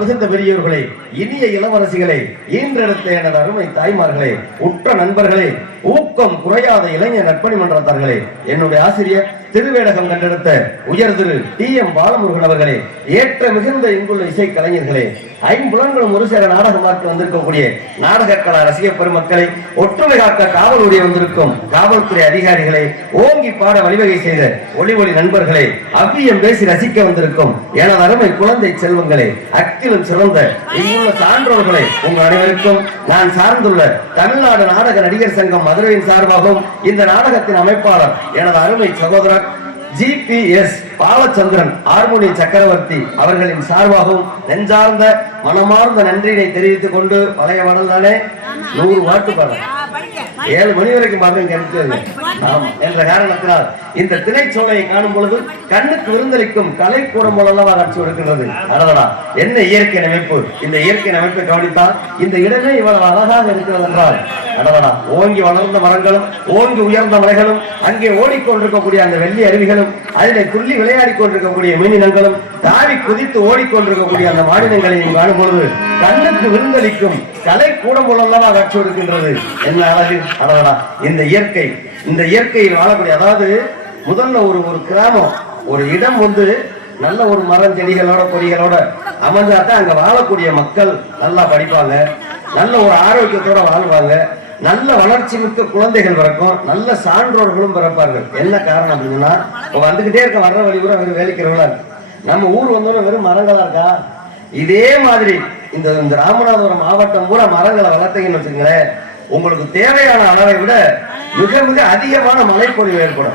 மிகுந்த பெரியவர்களே, இனிய இளவரசிகளே, ஈன்றெடுத்த எனது அருமை தாய்மார்களே, உற்ற நண்பர்களே, ஊக்கம் குறையாத இளைஞர் நற்பணி மன்றத்தார்களே, என்னுடைய ஆசிரியர் திருவேடகம் கண்டெடுத்த உயர் திரு டி.எம். பாலமுருகன் அவர்களே, ஏற்ற மிகுந்த இங்குள்ள இசை கலைஞர்களே, ஐம்புலன்களும் ஒரு சேர நாடகமாக்க வந்திருக்கக்கூடிய நாடக கலா ரசிக பெருமக்களை, ஒற்றுமை காக்க காவல் உடைய வந்திருக்கும் காவல்துறை அதிகாரிகளே, ஓங்கி பாட வழிவகை செய்த ஒளி ஒளி நண்பர்களே, அவ்வியம் பேசி ரசிக்க வந்திருக்கும் எனது அருமை குழந்தை செல்வங்களே, அக்கிலும் சிறந்த இங்குள்ள சான்றோர்களே, உங்கள் அனைவருக்கும் நான் சார்ந்துள்ள தமிழ்நாடு நாடக நடிகர் சங்கம் மதுரையின் சார்பாகவும் இந்த நாடகத்தின் அமைப்பாளர் எனது அருமை சகோதரர் ஜி.பி.எஸ். பாலச்சந்திரன் ஹார்மோனி சக்கரவர்த்தி அவர்களின் சார்பாகவும் நெஞ்சார்ந்த மனமார்ந்த நன்றியை தெரிவித்துக் கொண்டு, பழைய பாடல் தானே 100 பாட்டு பாடல் 7 மணி வரைக்கும் பாடுறேன் என்ற காரணத்தினால் இந்த திரைச்சோலையை காணும் பொழுது கண்ணுக்கு விருந்தளிக்கும் கலை கூடம் போலவா காட்சி கொடுக்கின்றது. அடடா, என்ன இயற்கை அமைப்பு! இந்த இயற்கை அமைப்பை கவனித்தால் இந்த இடமே இவ்வளவு அழகாக இருக்கிறது என்றால், அடடா, ஓங்கி வளர்ந்த மரங்களும் ஓங்கி உயர்ந்த மலைகளும், அங்கே ஓடிக்கொண்டிருக்கக்கூடிய அந்த வெள்ளி அருவிகளும், அதிலே துள்ளி விளையாடி கொண்டிருக்கக்கூடிய மீனினங்களும், தாவி குதித்து ஓடிக்கொண்டிருக்கக்கூடிய அந்த மாநிலங்களையும் காணும் பொழுது கண்ணுக்கு விருந்தளிக்கும் கலை கூடம் போலவா காட்சி கொடுக்கின்றது. என்ன அழகு! அடடா, இந்த இயற்கையில் வாழக்கூடிய, அதாவது முதல்ல ஒரு கிராமம், ஒரு இடம் நல்ல ஒரு மரம் செடிகளோட கொடிகளோட அமைஞ்சாதான் அங்க வாழக்கூடிய மக்கள் நல்லா படிப்பாங்க, நல்ல ஒரு ஆரோக்கியத்தோட வாழ்வாங்க, நல்ல வளர்ச்சி மிக்க குழந்தைகள் பிறக்கும், நல்ல சான்றோர்களும் பிறப்பார்கள். என்ன காரணம் அப்படின்னா, வந்துகிட்டே இருக்க வர்ற வழி கூட வெறும் வேலைக்கிறவங்களா இருக்கு. நம்ம ஊர் வந்தோம்னா வெறும் மரங்களா இருக்கா? இதே மாதிரி இந்த ராமநாதபுரம் மாவட்டம் பூரா மரங்களை வளர்த்தீங்கன்னு வச்சுங்களேன், உங்களுக்கு தேவையான அளவை விட மிக மிக அதிகமான மழைப்பொழிவு ஏற்படும்.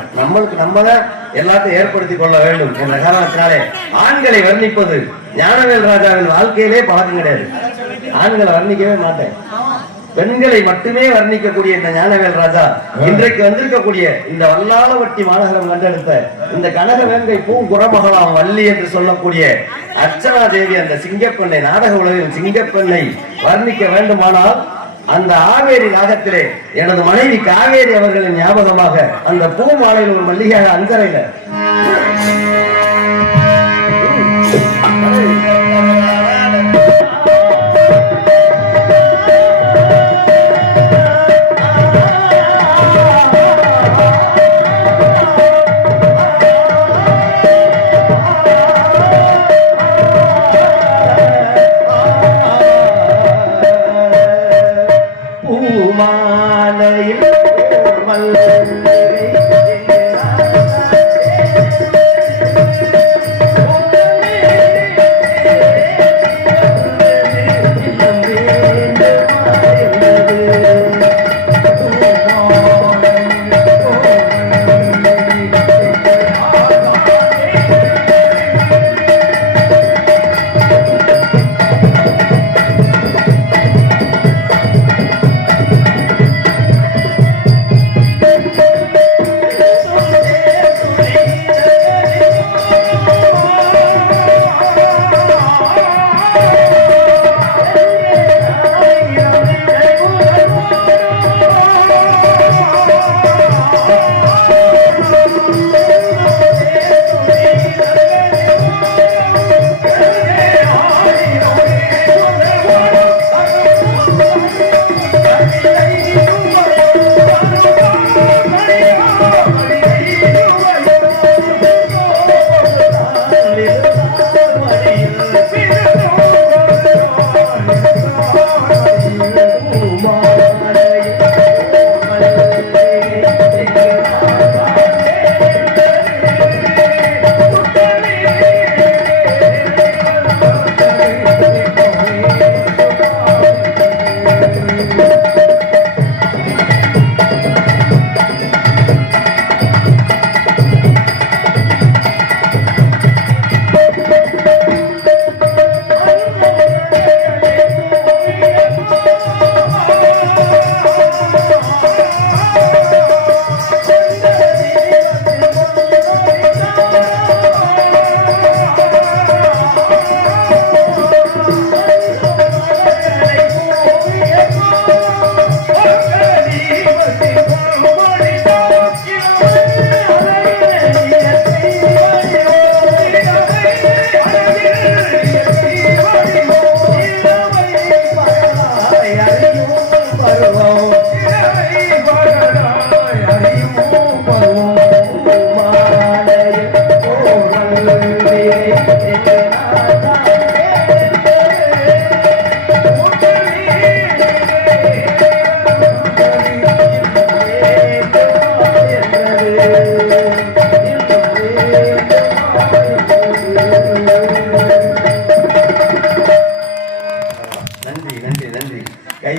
நம்ம தான் எல்லாத்தையும் ஏற்படுத்திக் கொள்ள வேண்டும் என்ற காரணத்தினாலே ஆண்களை வர்ணிப்பது ஞானவேல் ராஜாவின் வாழ்க்கையிலே பழக்கம் கிடையாது. ஆண்களை வர்ணிக்கவே மாட்டேன். பெண்களை மட்டுமே வர்ணிக்கக்கூடிய இந்த ஞானவேல் ராஜா இன்றைக்கு வந்திருக்கக்கூடிய இந்த வல்லாளவட்டி மாநகரம் கண்டெடுத்த இந்த கனக வேங்கை பூங்குறமகளாம் வள்ளி என்று சொல்லக்கூடிய அர்ச்சனா தேவி அந்த சிங்கப்பெண்ணை நாடக உலகில் சிங்கப்பெண்ணை வர்ணிக்க வேண்டுமானால் அந்த ஆவேரி ராகத்திலே எனது மனைவி காவேரி அவர்களின் ஞாபகமாக அந்த பூ மாலையில் ஒரு மல்லிகையாக அஞ்சரையில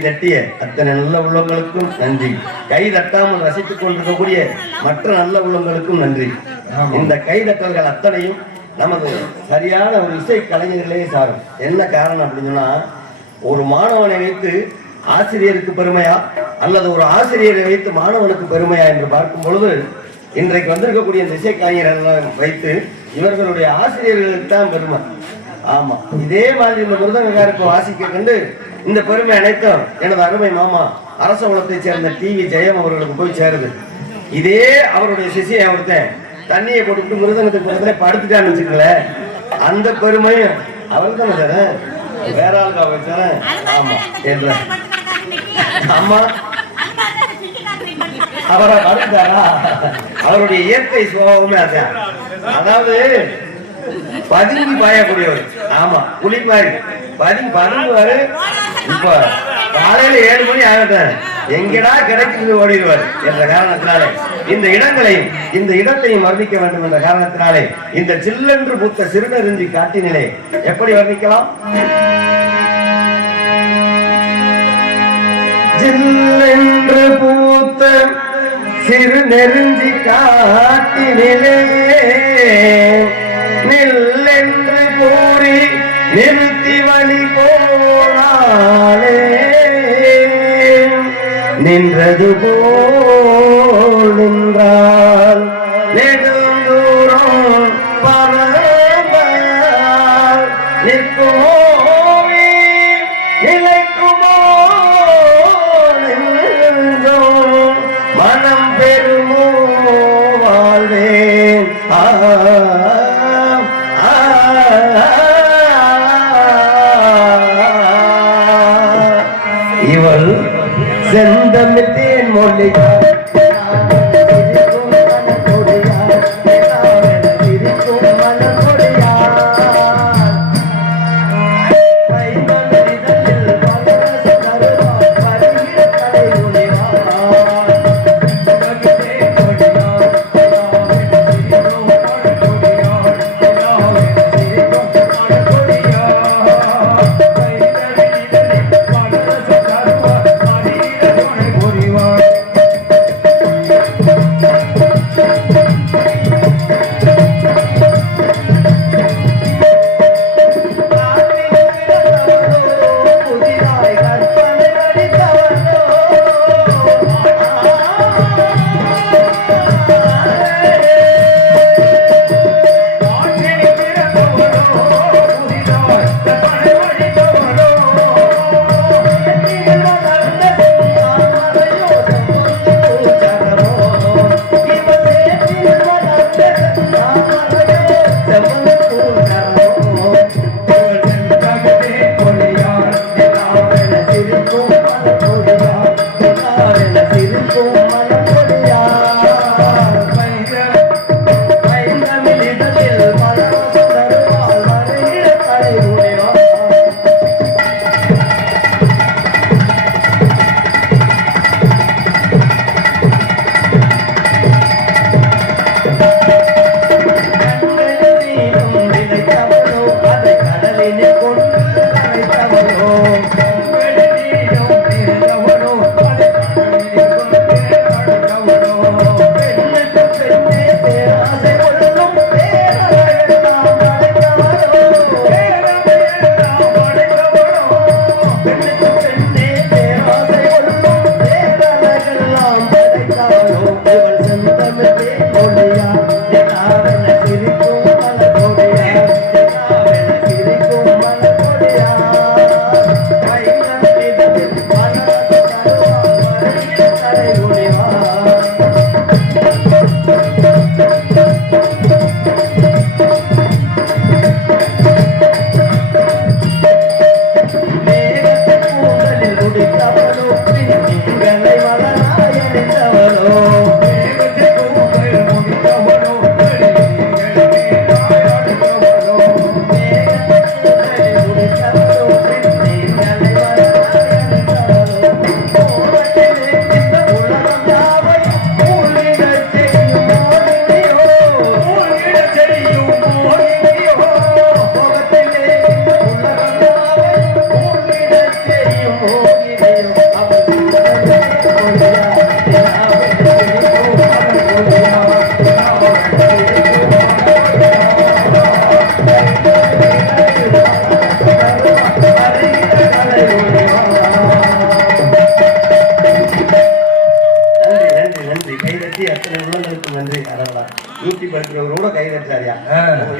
தட்டிய அத்தனை நல்ல உள்ளங்களுக்கும் நன்றி. கை தட்டாமல் ரசித்துக் கொண்டிருக்கக்கூடிய மற்ற நல்ல உள்ளங்களுக்கும் நன்றி. இந்த கைதட்டல்கள் அத்தனையும் நமது சரியான ஒரு இசை கலைஞர்களே சாரும். என்ன காரணம் அப்படின்னு சொன்னா, ஒரு மாணவனை வைத்து ஆசிரியருக்கு பெருமையா அல்லது ஒரு ஆசிரியரை வைத்து மாணவனுக்கு பெருமையா என்று பார்க்கும் பொழுது, இன்றைக்கு வந்திருக்கக்கூடிய இந்த இசை கலைஞர்களை வைத்து இவர்களுடைய ஆசிரியர்களுக்கு தான் பெருமை. ஆமா, இதே மாதிரி இந்த மிருதங்காருக்கு வாசிக்க கண்டு இந்த பெருமை அனைத்தும் எனது அருமை மாமா அரசகுலத்தை சேர்ந்த டிவி ஜெயம் அவர்களுக்கு போய் சேருது. இதே அவருடைய சிசியை ஒருத்தன் தண்ணியை போட்டுக்கிட்டு மிருதங்கத்துக்கு பக்கத்துல படுத்துட்டான்னு வச்சுக்கல, அந்த பெருமையும் அவருக்கு தானே சார், வேற ஆளுக்கா வச்சார. ஆமா என்ற அம்மா அவரை படுத்தாரா, அவருடைய இயற்கை சுபாவமே அதான். அதாவது பதுங்கி பாயக்கூடியவர். ஆமா, புலி மாதிரி பதுங்குவாரு. இப்ப காலையில 7 மணி ஆகட்டும், எங்கடா கிடைக்கிறது ஓடிடுவார் என்ற காரணத்தினாலே இந்த இடத்தையும் வர்ணிக்க வேண்டும் என்ற காரணத்தினாலே இந்த சில்லென்று பூத்த சிறுநெருஞ்சி காட்டினிலே எப்படி வர்ணிக்கலாம்? சில்லென்று பூத்த சிறுநெருஞ்சி காட்டினிலே நில்லென்று கூறி நிறுத்தி வழி போனாலே நின்றது போல் நின்றால் நெடுந்தூரம் பரந்தால் நிற்குமோ நிலைக்குமோ நெஞ்சம் மனம் பெருமோ வாழ்வேன் இவள் செந்தமிழ்த்தேன் மொழியார்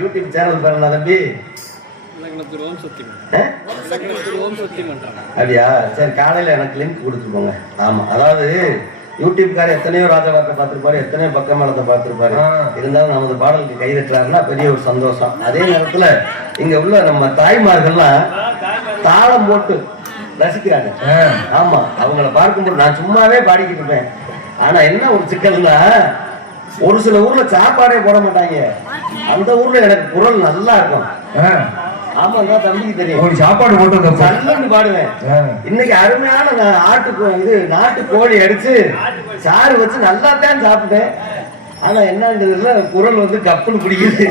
யூடியூப் சேனல் பாருங்க தம்பி. அப்படியா? சரி, காலையில எனக்கு லிங்க் கொடுத்துருப்போங்க. ஆமா, அதாவது யூடியூப்கார எத்தனையோ ராஜபாட்டை பார்த்திருப்பாரு, எத்தனையோ பக்கமேளத்தை பார்த்திருப்பாரு. இருந்தாலும் நமது பாடலுக்கு கை தட்டுறாருன்னா பெரிய ஒரு சந்தோஷம். அதே நேரத்துல இங்க உள்ள நம்ம தாய்மார்கள்லாம் தாளம் போட்டு ரசிக்கிறாங்க. ஆமா, அவங்கள பார்க்கும்போது நான் சும்மாவே பாடிக்கிட்டு இருப்பேன். ஆனா என்ன ஒரு சிக்கல்னா, ஒரு சில ஊர்ல சாப்பாடே போட மாட்டாங்க. அந்த ஊர்ல எனக்கு குரல் நல்லா இருக்கும். ஆமாங்க, தம்பிக்கு தெரியும். சாப்பாடு போட்டு நல்லன்னு பாடுவேன். இன்னைக்கு அருமையான இது நாட்டு கோழி அடிச்சு சாறு வச்சு நல்லா தான் சாப்பிட்டேன். ஆனா என்னன்றதுல குரல் வந்து கப்புன்னு பிடிக்குது.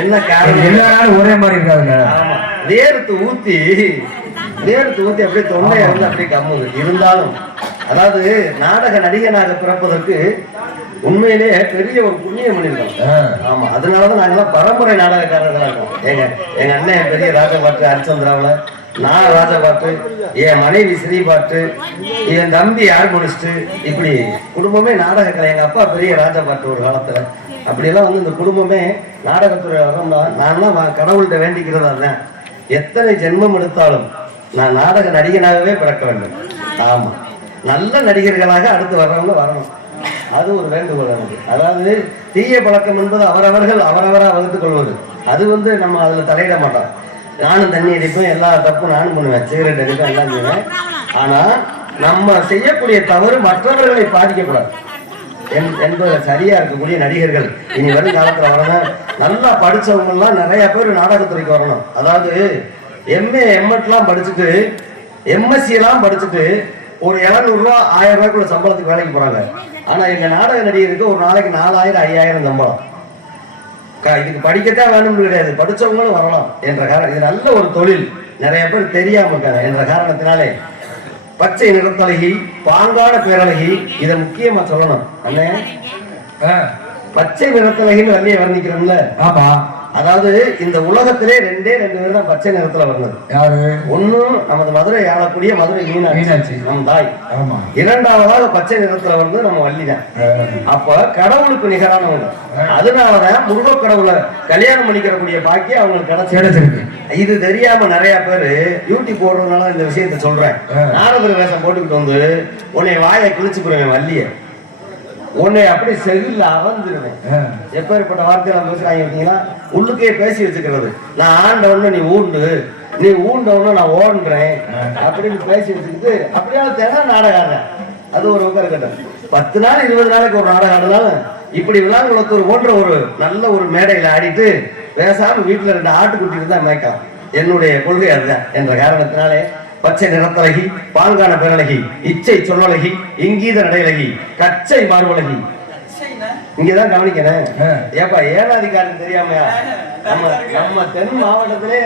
என்ன காரணம்? எல்லாரும் ஒரே மாதிரி இருக்காதுங்க. ஆமா, வேர்த்து ஊத்தி அப்படியே தொண்டை இறந்து அப்படியே கம்முது. இருந்தாலும் அதாவது நாடக நடிகனாக பிறப்பதற்கு உண்மையிலேயே பெரிய ஒரு புண்ணியம் பண்ணிருக்கோம். ஆமா, அதனாலதான் நாங்கெல்லாம் பரம்பரை நாடகக்காரர்களா இருக்கோம். எங்க அண்ணன் பெரிய ராஜபாட்டு ஹரிச்சந்திராவில நான் ராஜா பாட்டு, என் மனைவி ஸ்ரீ பாட்டு, என் தம்பி ஹார்மோனிஸ்ட், இப்படி குடும்பமே நாடக கலை. எங்க அப்பா பெரிய ராஜா பாட்டு ஒரு காலத்துல. அப்படியெல்லாம் வந்து இந்த குடும்பமே நாடகத்துறை வரணும்னா நான் கடவுள்கிட்ட வேண்டிக்கிறதா இருந்தேன். எத்தனை ஜென்மம் எடுத்தாலும் நான் நாடக நடிகனாகவே பிறக்க வேண்டும். ஆமா, நல்ல நடிகர்களாக அடுத்து வர்றவங்க வரணும். அது ஒரு வேண்டுகோள் எனக்கு. அதாவது தீய பழக்கம் என்பது அவரவர்கள் அவரவராக வகுத்துக் கொள்வது. அது வந்து நம்ம அதுல தலையிட மாட்டோம். நானும் தண்ணி அடிப்பேன், எல்லா தப்பும் நானும் பண்ணுவேன், சிகரெட் அடிப்பேன், எல்லாம் செய்வேன். ஆனா நம்ம செய்யக்கூடிய தவறு மற்றவர்களை பாதிக்கக்கூடாது என்பது சரியா இருக்கக்கூடிய நடிகர்கள் இனி வரும் காலத்துல வரணும். நல்லா படிச்சவங்க எல்லாம் நிறைய பேர் நாடகத்துறைக்கு வரணும். அதாவது எம்ஏ எம்எட்லாம் படிச்சுட்டு எம்எஸ்சி எல்லாம் படிச்சுட்டு ஒரு 700 ரூபா 1000 ரூபாய்க்குள்ள சம்பளத்துக்கு வேலைக்கு போறாங்க. ஆனா எங்க நாடக நடிகருக்கு ஒரு நாளைக்கு 4000 5000 சம்பளம். இதுக்கு படிக்கத்தான் வேணும்னு கிடையாது, படிச்சவங்களும் வரலாம் என்ற காரணம். இது நல்ல ஒரு தொழில், நிறைய பேர் தெரியாம இருக்காங்க என்ற காரணத்தினாலே பச்சை நிறத்தழகி பாங்கான பேரழகி, இதை முக்கியமா சொல்லணும். அண்ணே, பச்சை நிறத்தழகின்னு வள்ளியை வர்ணிக்கிறோம்ல. ஆமா, அதாவது இந்த உலகத்திலே 2 பேர் தான் பச்சை நிறத்துல வந்தது. யாரு? ஒன்னும் நமது மதுரை ஆளக்கூடிய மதுரை மீனாட்சி நம் தாய். இரண்டாவதாக பச்சை நிறத்துல வந்து நம்ம வள்ளி தான். அப்ப கடவுளுக்கு நிகரானவங்க. அதனாலதான் முருக கடவுளை கல்யாணம் பண்ணிக்கிறக்கூடிய பாக்கியம் அவங்களுக்கு கிடைச்சிருக்கு. இது தெரியாம நிறைய பேரு யூடியூப் போடுறதுனால இந்த விஷயத்த சொல்றேன். நாரதர் வேஷம் போட்டுக்கிட்டு வந்து உன்னை வாயை கிழிச்சுக்குறேன் வள்ளிய, உன்னை அப்படி செவில அறந்துருவேன். எப்பேற்பட்ட வார்த்தையெல்லாம் பேசுறாங்க. உள்ளுக்கே பேசி வச்சுக்கிறது. நான் ஆண்டவன்னு நீ ஊண்டு, நீ ஊண்டவன்னு நான் ஓடுறேன் அப்படின்னு பேசி வச்சுக்கிட்டு அப்படியே தினம் நாடகம் ஆடுறேன். அது ஒரு உட்கார கட்டம். 10 நாள் 20 நாளைக்கு ஒரு நாடகம் ஆடுனாலும் இப்படி விழாங்குளத்தூர் போன்ற ஒரு நல்ல ஒரு மேடையில ஆடிட்டு பேசாம வீட்டுல 2 ஆட்டுக்குட்டி இருந்தா மேய்க்கலாம். என்னுடைய கொள்கை அதுதான் என்ற காரணத்தினாலே பச்சை நிறத்தழகி பாங்கான பேரழகி இச்சை சொல்லழகி இங்கீத நடையழகி கச்சை மார்பழகி. இங்கதான் கவனிக்கிறேன். ஏப்பா ஏனாதிகாரம் தெரியாமையா? நம்ம தென் மாவட்டத்திலே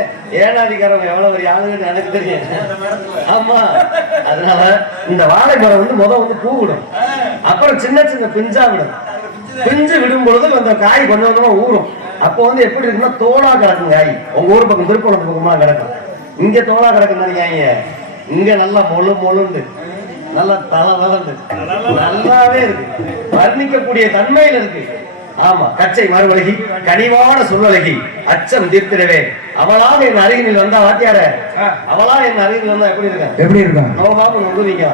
ஏனாதிகாரம் எவ்வளவு ஒரு ஆளுன்னு எனக்கு தெரியும். ஆமா, அதனால இந்த வாழை மரம் வந்து வந்து பூவிடும், அப்புறம் சின்ன சின்ன பிஞ்சா விடும். பிஞ்சு விடும் பொழுது அந்த காய் கொஞ்சம் கொஞ்சமா ஊறும். அப்போ வந்து எப்படி இருக்குன்னா தோளா கிடக்கும் காய். உங்க ஊர் பக்கம் திருப்பணத்து பக்கமா கிடக்கும். இங்க தோளா கிடக்கு நினைக்காங்க, இங்க நல்லா மொழுண்டு நல்லா தலை வளர்ந்து நல்லாவே இருக்கு, வர்ணிக்கக்கூடிய தன்மையில இருக்கு. ஆமா, கச்சை மறுவழகி கனிவான சொல்லழகி அச்சம் தீர்த்திடவே அவளாக என் அருகினில் வந்தா வாத்தியார, அவளா என் அருகில் வந்தா எப்படி இருக்கா நோபாபு நொங்குவீங்க.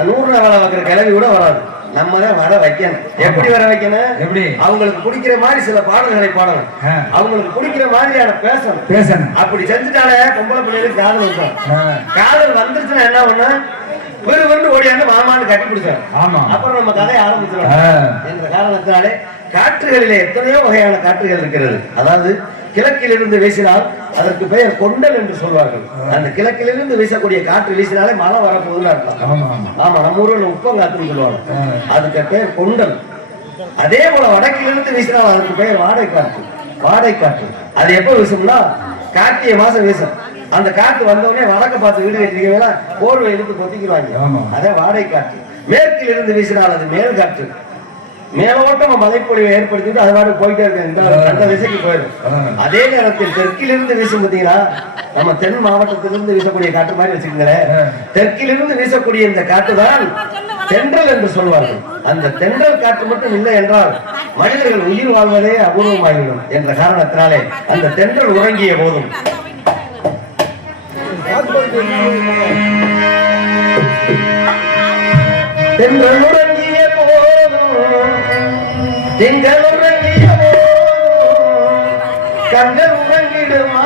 100 வேலை வைக்கிற கிளவி கூட வராது. நம்ம தான் வர வைக்கணும். எப்படி வர வைக்கணும்? எப்படி? அவங்களுக்கு பிடிக்கிற மாதிரி சில பாடல்களை பாடணும், அவங்களுக்கு பிடிக்கிற மாதிரியான பேசணும். அப்படி செஞ்சுட்டாலே பொம்பளை பிள்ளைகளுக்கு காதல் இருக்கும். காதல் வந்துருச்சுன்னா என்ன பண்ண வெறுவென்று ஓடியாந்து மாமான்னு கட்டி பிடிச்சாரு. அப்புறம் நம்ம கதையை ஆரம்பிச்சிடும் என்ற காரணத்தினாலே காற்றுகளிலே எத்தனையோ வகையான காற்றுகள் இருக்கிறது. அதாவது கிழக்கிலிருந்து வீசினால் அதற்கு பெயர் கொண்டல் என்று சொல்வார்கள். அந்த கிழக்கிலிருந்து வீசக்கூடிய காற்று வீசினாலே மழை வரப்போகுதுன்னு அர்த்தம். ஆமா, நம்ம ஊரில் உப்பங்காத்துன்னு சொல்லுவாங்க, அதுக்கு பெயர் கொண்டல். அதே போல வடக்கிலிருந்து வீசினால் அதற்கு பெயர் வாடகை காற்று. வாடகை காற்று அது எப்ப வீசும்னா கார்த்திகை மாசம் வீசும். அந்த காற்று வந்தவுடனே வடக்க பார்த்து வீடு கட்டிருக்கீங்களா போர்வை எடுத்து கொத்திக்கிறாங்க, அதே வாடகை காற்று. மேற்கில் இருந்து வீசினால் அது மேல் காற்று. மேலோட்டம் மழைப்பொழிவை ஏற்படுத்திட்டு அது மாதிரி போயிட்டே இருக்கு, அந்த திசைக்கு போயிடும். அதே நேரத்தில் தெற்கிலிருந்து வீசும் பார்த்தீங்கன்னா நம்ம தென் மாவட்டத்திலிருந்து வீசக்கூடிய காற்று மாதிரி வச்சுக்கோங்களேன். தெற்கிலிருந்து வீசக்கூடிய இந்த காற்று தான் தென்றல் என்று சொல்வார்கள். அந்த தென்றல் காற்று மட்டும் இல்லை என்றால் மனிதர்கள் உயிர் வாழ்வதே அபூர்வமாகிவிடும் என்ற காரணத்தினாலே அந்த தென்றல் உறங்கிய போதும் தென்றல் உறங்கிய போதும் திங்கள் உறங்கிய போதும் கண்கள் உறங்கிடுமா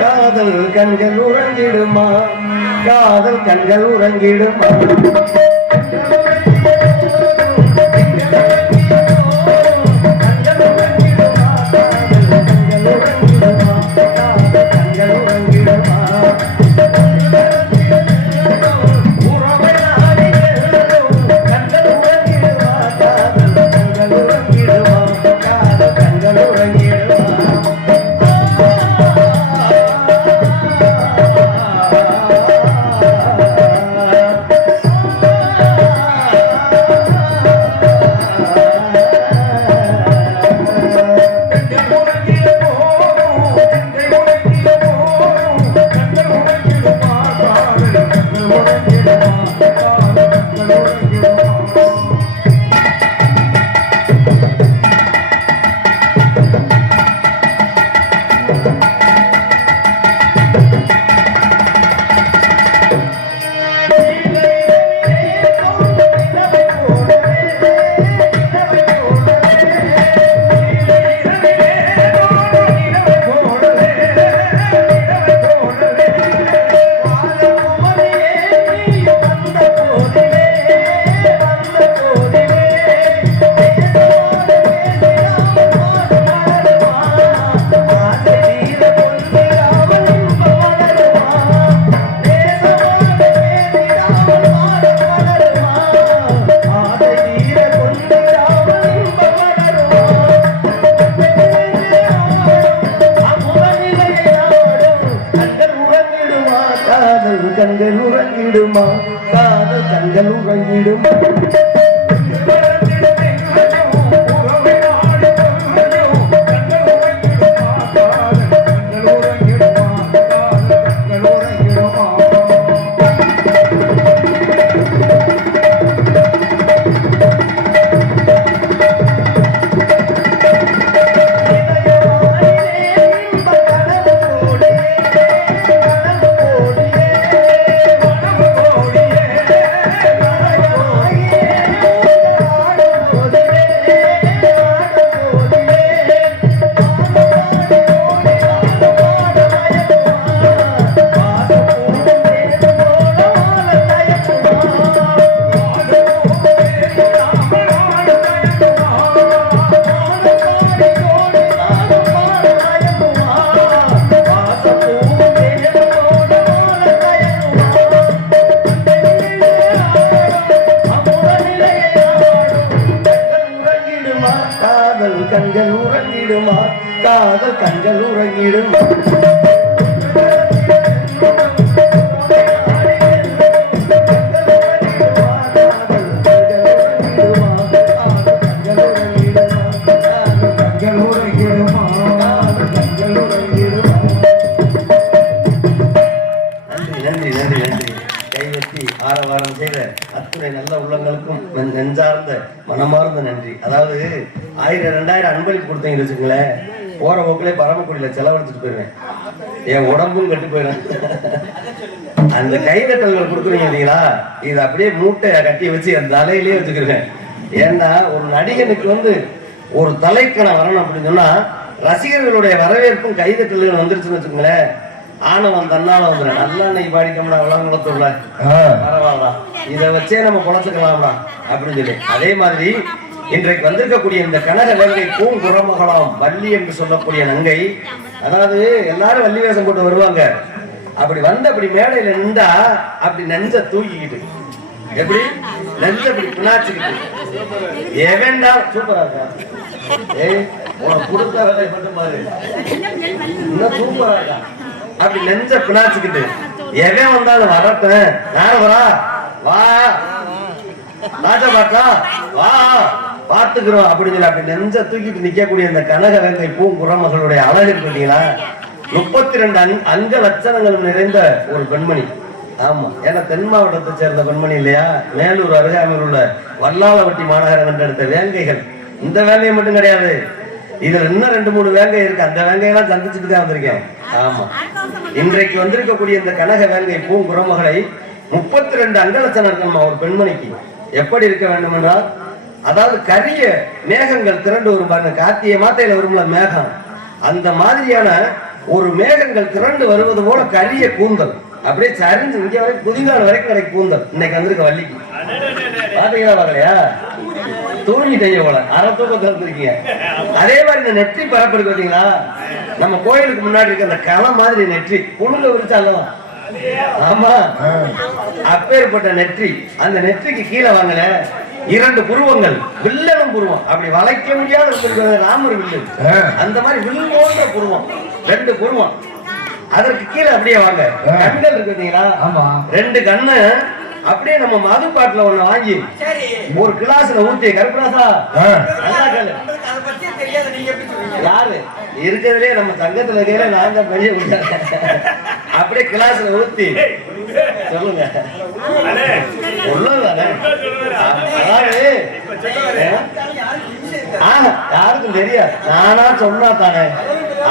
காதல் கண்கள் உறங்கிடுமா காதல் கண்கள் உறங்கிடுமா உறங்கிடுமா காதல் கண்கள் உறங்கிடுமா கண்கள் உறங்கிடுமா காதல் கண்கள் உறங்கிடுமா ஆரவாரம் செய்த அத்துணை நல்ல உள்ளங்களுக்கும் நெஞ்சார்ந்த மனமார்ந்த நன்றி. அதாவது 1000-2000 அன்பளிப்பு கொடுத்தீங்கன்னு வச்சுக்கோங்களேன், போற போக்கிலே பரமக்குடியில செலவழிச்சுட்டு போயிருவேன், என் உடம்பும் கட்டு போயிடும். அந்த கைதட்டல்கள் கொடுக்குறீங்க இல்லைங்களா, இது அப்படியே மூட்டையை கட்டி வச்சு அந்த தலையிலேயே வச்சுக்கிருவேன். ஏன்னா ஒரு நடிகனுக்கு ஒரு தலைக்கணம் வரணும் அப்படின்னு சொன்னா ரசிகர்களுடைய வரவேற்பும் கைதட்டல்கள் வந்துருச்சுன்னு வச்சுக்கோங்களேன், ஆணவம் தன்னால வந்துடும். நல்லா இன்னைக்கு பாடிட்டோம்னா அவ்வளவு குளத்துள்ள பரவாயில்ல, இதை வச்சே நம்ம குளத்துக்கலாம்டா அப்படின்னு சொல்லி. அதே மாதிரி இன்றைக்கு வந்திருக்கக்கூடிய இந்த கனக வேங்கை பூங்குறமகளாம் வள்ளி என்று சொல்லக்கூடிய நங்கை, அதாவது எல்லாரும் வள்ளி வேஷம் போட்டு வருவாங்க. அப்படி அப்படி மேடையில நின்றா அப்படி நெஞ்ச தூக்கிக்கிட்டு, எப்படி நெஞ்ச அப்படி பின்னாச்சுக்கிட்டு, எவன்டா சூப்பரா இருக்கா, ஏய் உனக்கு கொடுத்த வேலை மட்டும் பாரு, இன்னும் சூப்பரா இருக்கா, அப்படி நெஞ்ச பின்னாச்சுக்கிட்டு எவன் வந்தாலும் வரட்டேன், யாரும் வரா வா ராஜா பாட்டா வா பாத்துக்கிறோம் அப்படின்னு சொல்லி அப்படி நெஞ்ச தூக்கிட்டு நிக்கக்கூடிய இந்த கனக வேங்கை பூங்குறமகளுடைய அழகு இருக்கீங்களா, 32 அங்க லட்சணங்கள் நிறைந்த ஒரு பெண்மணி. ஆமா, ஏன்னா தென் மாவட்டத்தை சேர்ந்த பெண்மணி இல்லையா, மேலூர் அருகாமையில் உள்ள வல்லாளவட்டி மாநகரம் கண்டெடுத்த வேங்கைகள். இந்த வேங்கையை மட்டும் கிடையாது, இதுல இன்னும் 2-3 வேங்கை இருக்கு, அந்த வேங்கையெல்லாம் சந்திச்சுட்டு தான் வந்திருக்கேன். ஆமா, இன்றைக்கு வந்திருக்கக்கூடிய இந்த கனக வேங்கை பூங்குறமகளை 32 அங்கலட்சணம் இருக்கணுமா ஒரு பெண்மணிக்கு. எப்படி இருக்க வேண்டும் என்றால், அதாவது கரிய மேகங்கள் திரண்டு வரும் பாருங்க, கார்த்திகை மாத்தையில வரும்ல மேகம், அந்த மாதிரியான ஒரு மேகங்கள் திரண்டு வருவது போல கரிய கூந்தல், அப்படியே சரிஞ்சு இங்க வரைக்கும் புதிங்கான வரைக்கும் கிடைக்கும் கூந்தல். இன்னைக்கு வந்திருக்க வள்ளிக்கு பாத்தீங்களா, பார்க்கலையா, தூங்கிட்டீங்க போல, அரை தூக்கத்துல இருந்திருக்கீங்க. அதே மாதிரி இந்த நெற்றி பரப்பு இருக்கு பாத்தீங்களா, நம்ம கோயிலுக்கு முன்னாடி இருக்க அந்த களம் மாதிரி நெற்றி புழுங்க விரிச்சாலும், ஆமா அப்பேற்பட்ட நெற்றி. அந்த நெற்றிக்கு கீழே வாங்கல 2 புருவங்கள், வில்லனும் புருவம், அப்படி வளைக்க முடியாத ராமர் வில்லு, அந்த மாதிரி வில் போன்ற புருவம், 2 புருவம். அதற்கு கீழே அப்படியே வாங்க கண்கள் இருக்கு பாத்தீங்களா, 2 கண்ணு அப்படியே நம்ம மது பாட்டுல ஒண்ணு வாங்கி ஒரு கிளாஸ்ல ஊத்தி, கருப்பராசா யாரு இருக்கிறதுலே நம்ம சங்கத்துல இருக்கிற நான் தான் பெரிய அப்படியே கிளாஸ்ல ஊத்தி சொல்லுங்க, அதாவது யாருக்கும் தெரியாது, நானா சொன்னா தானே.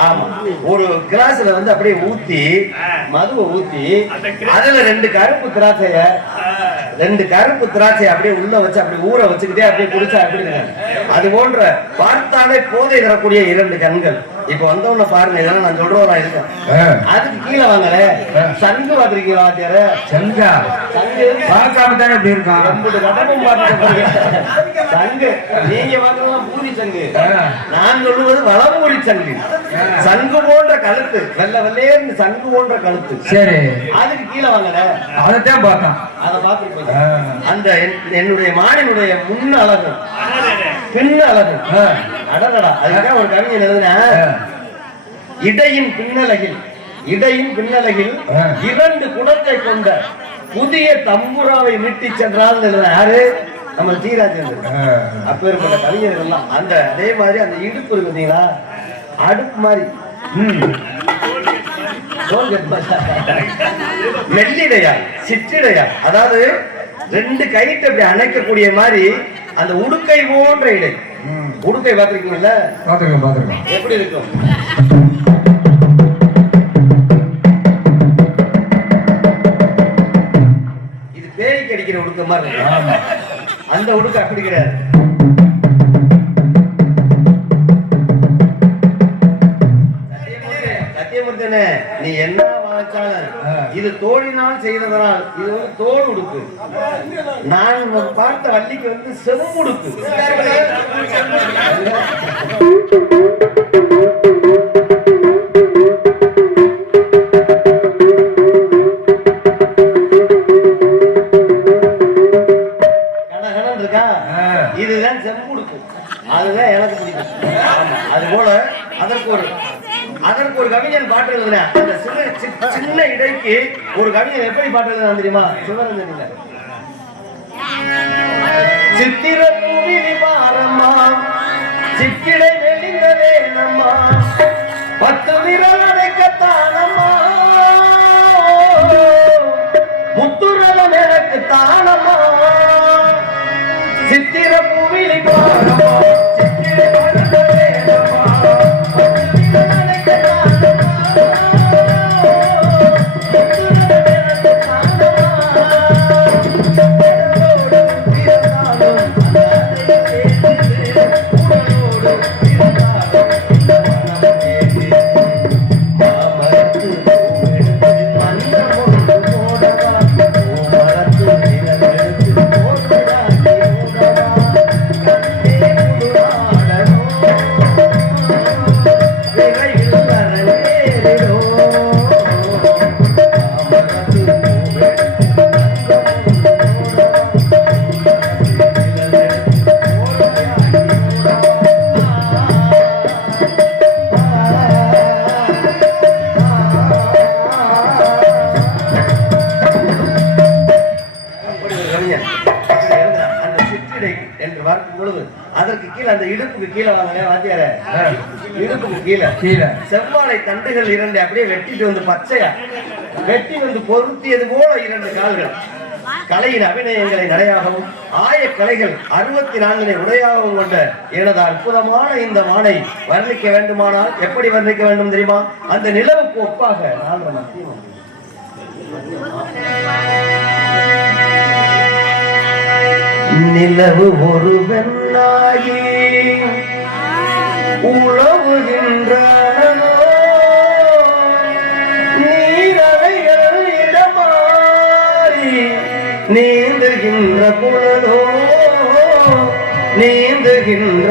ஆமா, ஒரு கிளாஸ்ல அப்படியே ஊத்தி மதுவை ஊத்தி அதுல 2 கருப்பு திராட்சைய 2 கருப்பு திராட்சை அப்படியே உள்ள வச்சு அப்படி ஊற வச்சுக்கிட்டே அப்படியே குடிச்சா எப்படி, அது போன்ற பார்த்தாலே போதை தரக்கூடிய 2 கண்கள். இப்ப வந்தவன பாருங்க, இதெல்லாம் நான் சொல்றவரா இருக்கேன். அதுக்கு கீழே வாங்கல சங்கு பாத்திருக்கீங்களா, வாத்தியார சங்கா, சங்கு பார்க்காம தானே இப்படி இருக்கான், 2 கடமும் பார்த்து சங்கு. நீங்க பார்க்கலாம் பூரி சங்கு, நான் சொல்லுவது வளமூரி சங்கு. சங்கு போன்ற கழுத்து, வெள்ள வெள்ளையேன்னு சங்கு போன்ற கழுத்து. சரி, அதுக்கு கீழே வாங்கல அதைத்தான் பார்த்தேன், அதை பார்த்துருப்பீங்க. அந்த என்னுடைய மானினுடைய முன்ன அழகு பின்ன அழகு அடடா, அதுக்காக ஒரு கவிஞர் எழுதுனா, இடையின் பின்னலகில் 2 குடத்தை கொண்ட புதிய தம்புராவை மீட்டி சென்றால் யாரு? நம்ம ஜீராஜேந்திரன். அப்பேற்பட்ட கவிஞர்கள் எல்லாம் அந்த அதே மாதிரி அந்த இடுப்பு இருக்கு பார்த்தீங்களா, அடுப்பு மாதிரி மெல்லிடையா சிற்றிடையா, அதாவது ரெண்டு கைட்டு அப்படி அணைக்கக்கூடிய மாதிரி அந்த உடுக்கை போன்ற இடை. உடுக்கை பார்த்திருக்கீங்கல்ல? பாத்துருக்கேன். எப்படி இருக்கும்? இது பேய்க்கு அடிக்கிற உடுக்க மாதிரி இருக்கு. அந்த உடுக்க அப்படி கிடையாது. சத்தியமூர்த்தனே, நீ என்ன வாய்ச்சாலும் இது தோழினால் செய்ததனால் இது வந்து தோல் உடுப்பு. நான் பார்த்த வள்ளிக்கு வந்து செம்புடுப்பு. இதுதான் செம்புடுப்பு. அதுதான் எனக்கு பிடிக்கும். அது போல அதற்கு ஒரு கவிஞன் பாட்டு எழுதுனா, அந்த சின்ன இடைக்கு ஒரு கவிஞன் எப்படி பாட்டு எழுதுனா தெரியுமா? சிவரஞ்சன் சித்திர பூவிலி பாரம்மா சிக்கிடை வெளிந்ததே நம்மா 10 விரல் அடைக்கத்தானம்மா முத்துரலம் எனக்கு தானம்மா சித்திர பூவிலி பாரம்மா சிக்கிடை வெளிந்ததே நம்மா 10 விரல் அடைக்கத்தானம்மா முத்துரலம் எனக்கு தானம்மா அதற்கு கீழே அந்த இடுப்புக்கு கீழே வாங்க வாத்தியார, இடுப்புக்கு கீழே செவ்வாழை தண்டுகள் 2 அப்படியே வெட்டிட்டு வந்து பச்சையா வெட்டி வந்து பொருத்தியது போல 2 கால்கள் கலையின் அபிநயங்களை நடையாகவும் ஆய கலைகள் 64 உடையாகவும் கொண்ட எனது அற்புதமான இந்த மானை வர்ணிக்க வேண்டுமானால் எப்படி வர்ணிக்க வேண்டும் தெரியுமா? அந்த நிலவுக்கு ஒப்பாக நிலவு ஒரு வெண்ணாகி உழவுகின்ற நீரலைகள் இடமாறி நீந்துகின்ற குழலோ நீந்துகின்ற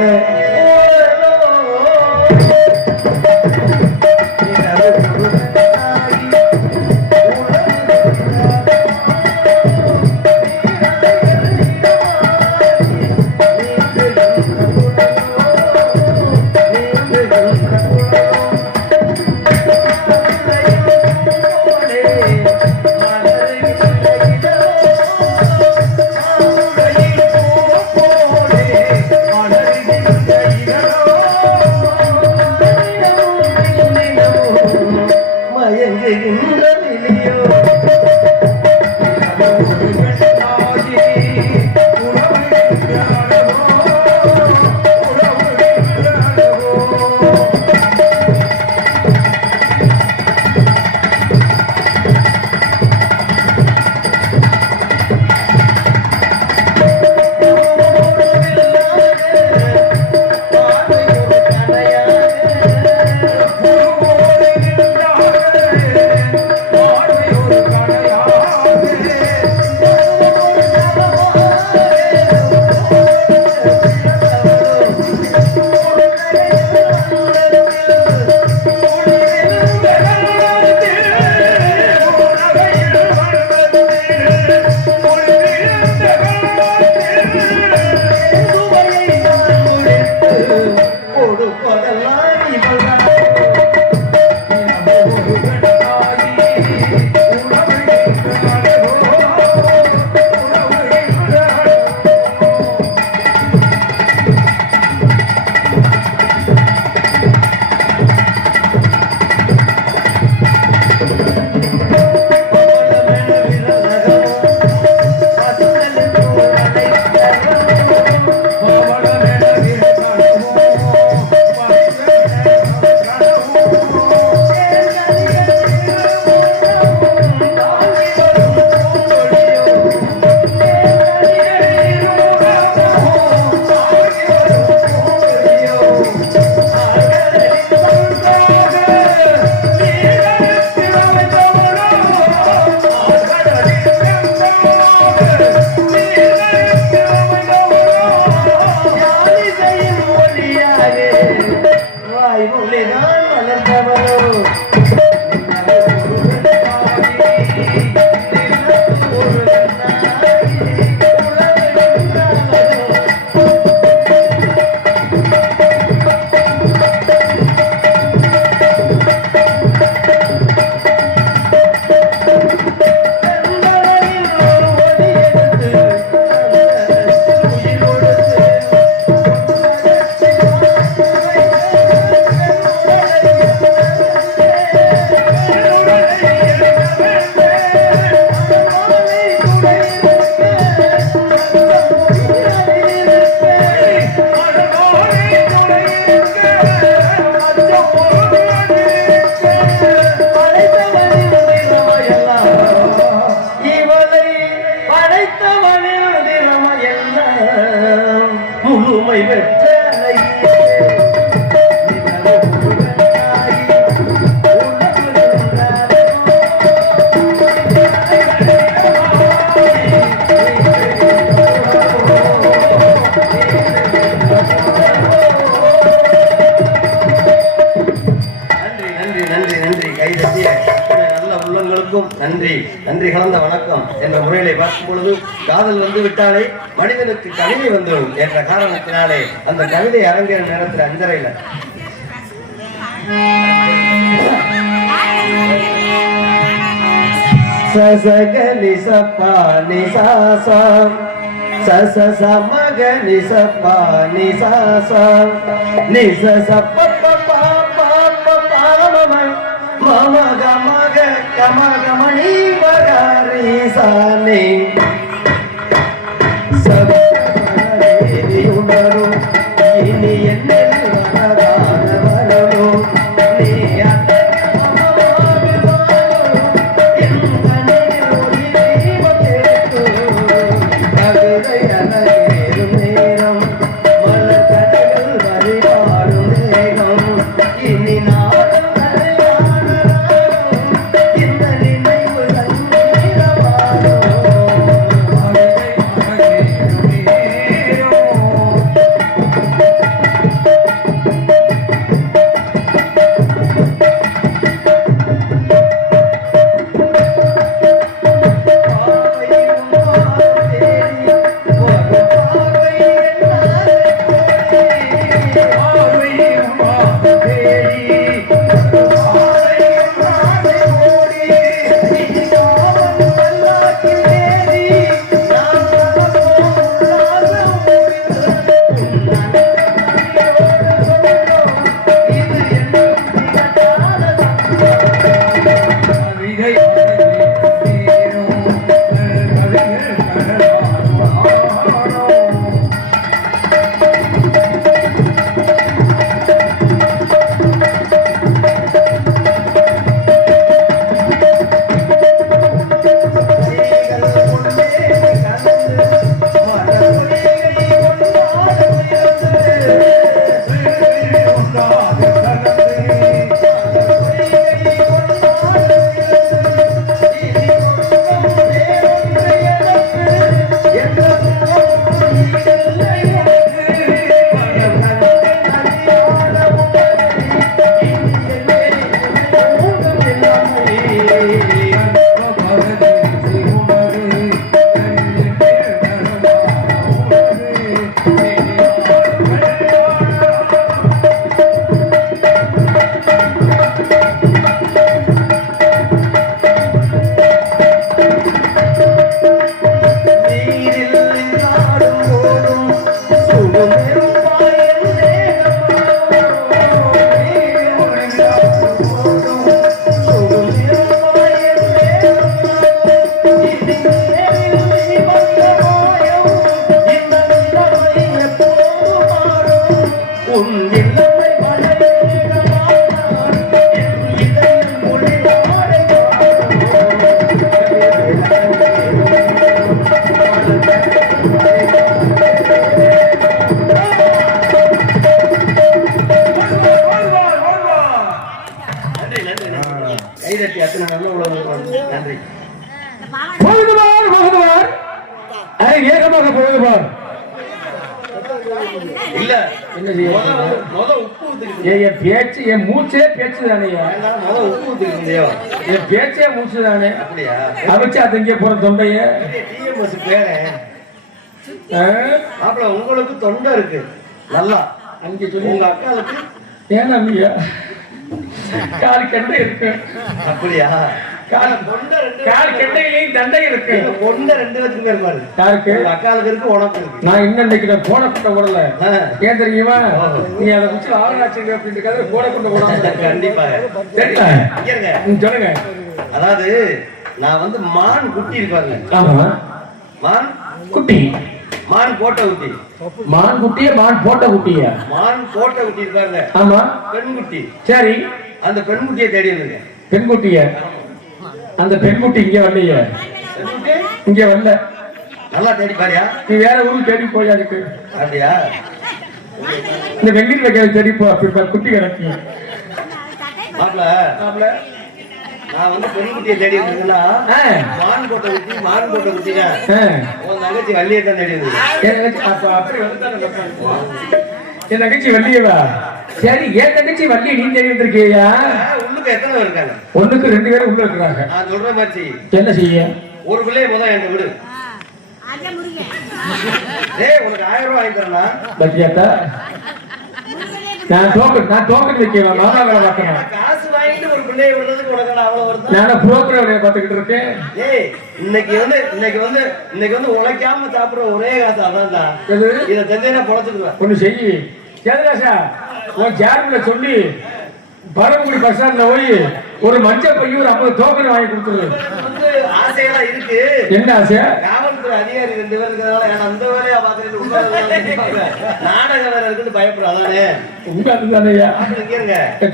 படைத்தவனின் திறமையெல்லாம் முழுமை பெற்ற நன்றி நன்றி கலந்த வணக்கம் என்ற முறையிலே பார்க்கும் பொழுது காதல் வந்து விட்டாலே மனிதனுக்கு கவிதை வந்துடும் என்ற காரணத்தினாலே அந்த கவிதை அரங்கேறும் நேரத்தில் அஞ்சரையில் சசக நிசப்பா நிசாசா சச மக நிசப்பா நிசாசா நிசப்ப மம கமக கமகமணி மகாரி சானே சபரி உணரும் இனி என்ன வரணும் நீ நேரம் மலர் கடைகள் வழிபாடும் நேரம் இனி நன்றி. ஏகமாக பொழுதுபார் இல்ல என்ன பேச்சு என் மூச்சே பேச்சு தானே என் பேச்சே மூச்சு தானே அமைச்சா அது இங்கே போற தொண்டைய மாப்பிள்ள உங்களுக்கு தொண்டை இருக்கு நல்லா அங்கே சொல்லி உங்க அக்காளுக்கு ஏன் நம்பியா கால் கெண்டை இருக்கு அப்படியா கால் கெண்டையிலையும் தண்டை இருக்கு கொண்ட ரெண்டு வச்சுங்க இருப்பாரு யாருக்கு அக்காளுக்கு இருக்கு உனக்கு இருக்கு நான் இன்னைக்கு போன கொண்ட விடல ஏன் தெரியுமா நீ அதை வச்சு ஆராய்ச்சி அப்படின்னு போன கொண்ட விட கண்டிப்பா தெரியல சொல்லுங்க அதாவது நான் வந்து மான் குட்டி இருப்பாங்க ஆமா மான் குட்டி மான் போட்ட குட்டி மான் குட்டிய மான் போட்ட குட்டிய மான் போட்ட குட்டி இருக்காங்க ஆமா பெண் குட்டி சரி அந்த பெண் குட்டியை தேடி இருந்தேன் பெண் குட்டிய அந்த பெண் குட்டி இங்க வரலையே இங்க வரல நல்லா தேடி பாரியா? நீ வேற ஊருக்கு தேடி போய் அதுக்கு அப்படியா? இந்த வெங்கட் வைக்கிறது தேடி போ. அப்படி குட்டி கிடக்கு மாப்பிள, நான் வந்து பெண்குட்டியை தேடி இருக்கேன்னா மான் போட்ட குட்டிங்க உன் தங்கச்சி வள்ளியை தான் தேடி இருக்கு. என் தங்கச்சி வள்ளியவா? சரி, என் தங்கச்சி வள்ளியை நீ தேடி வந்திருக்கியா? உள்ளுக்கு எத்தனை பேர் இருக்காங்க? ஒண்ணுக்கு 2 பேரும் உள்ள இருக்கிறாங்க. நான் சொல்ற மாதிரி என்ன செய்ய? ஒரு பிள்ளைய முதல் என்கிட்ட விடு. டேய், உனக்கு 1000 ரூபாய் வாங்கி தரேன்னா பத்தியாத்தா, நான் டோக்கன் வைக்கிறேன். நானா வேலை பார்க்கணும். காசு வாங்கிட்டு ஒரு பிள்ளைய விடுறதுக்கு உனக்கு அவ்வளவு வருது. நான் புரோக்கர் வேலையை பார்த்துக்கிட்டு இருக்கேன். ஏய், இன்னைக்கு வந்து உழைக்காம சாப்பிடுற ஒரே காசு அதான்டா. இதை தெரிஞ்சா பொழைச்சுக்குவேன். ஒண்ணு செய்யி சேதுராசா, உன் ஜார்ல சொல்லி பரமக்குடி பஸ் ஸ்டாண்ட்ல போய் ஒரு மஞ்சள் பைய ஒரு 50 டோக்கன் வாங்கி கொடுத்துரு. வந்து ஆசையெல்லாம் இருக்கு. என்ன ஆசை? காவல்துறை அதிகாரி 2 பேர் இருக்கிறதால அந்த வேலையா பாத்துட்டு நாடக வேலை இருக்குன்னு பயப்படுறாதானே. உங்க அதுதானையா?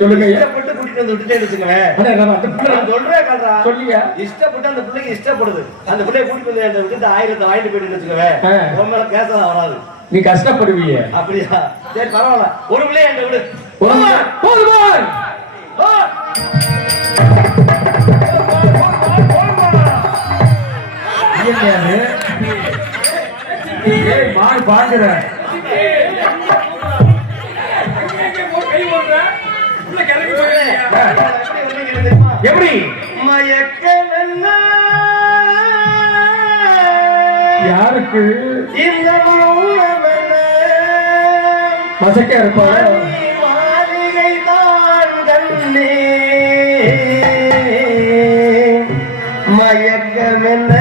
சொல்லுங்க. இஷ்டப்பட்டு கூட்டிட்டு வந்து விட்டுட்டே வச்சுக்கவேன். சொல்றேன் கல்றா. சொல்லியா? இஷ்டப்பட்டு அந்த பிள்ளைக்கு இஷ்டப்படுது. அந்த பிள்ளைய கூட்டிட்டு வந்து விட்டு 1000 வாங்கிட்டு போயிட்டு வச்சுக்கவேன். உன் மேல கேசலாம் வராது. நீ கஷ்டப்படுவீங்க. அப்படியா? சரி, பரவாயில்ல. ஒரு பிள்ளைய என்கிட்ட விடு. மாடு பாக்குற எப்படி யாருக்கு இந்த மசக்க இருப்பாங்க மயக்கம் என்ன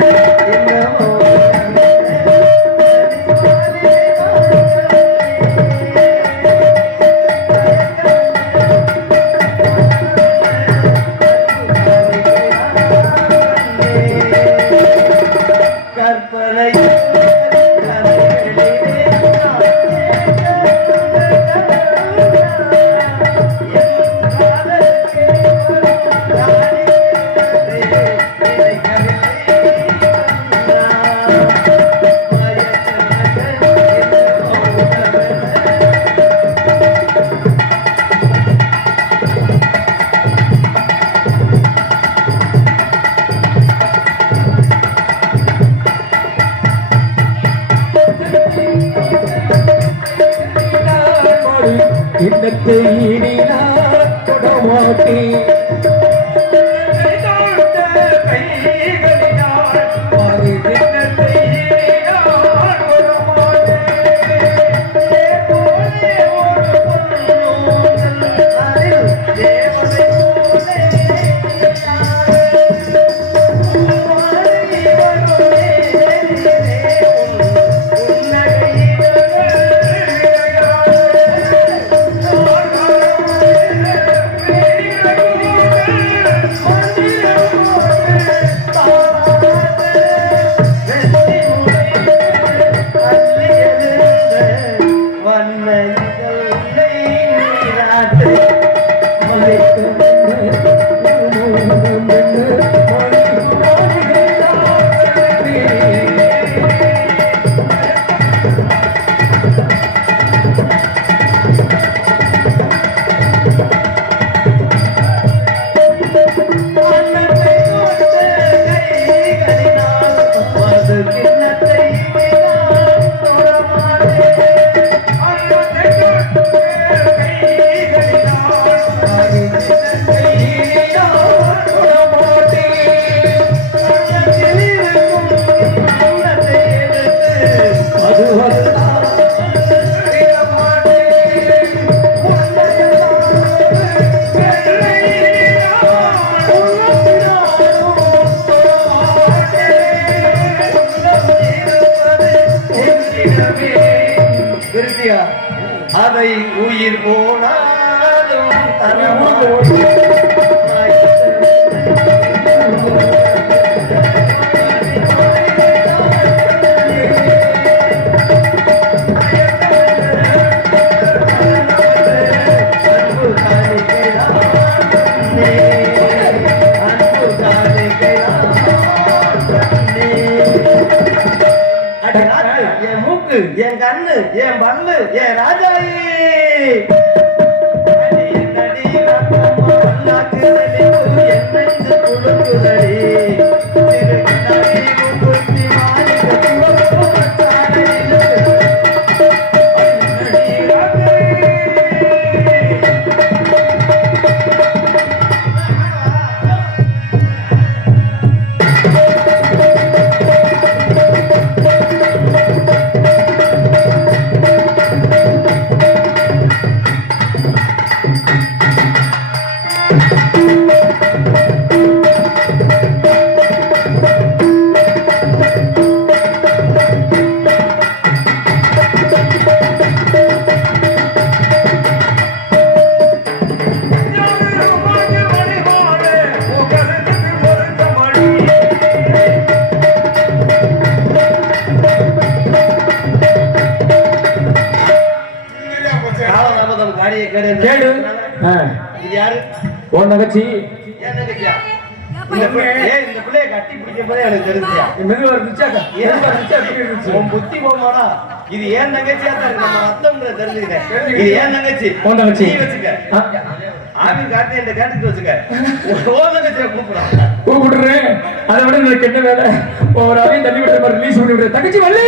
கற்பனை இன்னத்தை இனினார் தொடமாட்டே அதை உயிர் போனாலும் அடி நாக்கு, என் மூக்கு, என் கண்ணு, என் பல்லு, என் ராஜாயி. அடி என்னடி ரத்தமோ பல்லாக்கு நெளிப்பு, என் நெஞ்சு குலுங்குதடி. சிறு கண்ணாடி மூக்குத்தி மாணிக்க சிவப்பு மச்சானையிலு. அடி என்னடி ராஜாயி. காலதாமதம் காரிய கேடு. கேடு. இது யாரு? உன் தங்கச்சி. ஏன் தங்கச்சியா? இந்த பிள்ளைய கட்டி பிடிக்கும் போதே எனக்கு தெரிஞ்சியா? மெதுவா இருந்துச்சாக்கா? மெதுவா இருந்துச்சா? எப்படி இருந்துச்சு? உன் புத்தி போமாடா. இது ஏன் தங்கச்சியா தான் இருக்கு. நம்ம ரத்தம்ன்றத தெரிஞ்சுக்கிட்டேன். இது ஏன் தங்கச்சி? உன் தங்கச்சி. நீ வச்சுக்க. ஆவின் காட்டி இந்த கேட்டுட்டு வச்சுக்க. உன் தங்கச்சியை கூப்பிடுறான். கூப்பிடுறேன். அதை விட எனக்கு என்ன வேலை? ஒரு அவையும் தள்ளி விட்ட மாதிரி ரிலீஸ் பண்ணி விடுறேன். தங்கச்சி வள்ளி.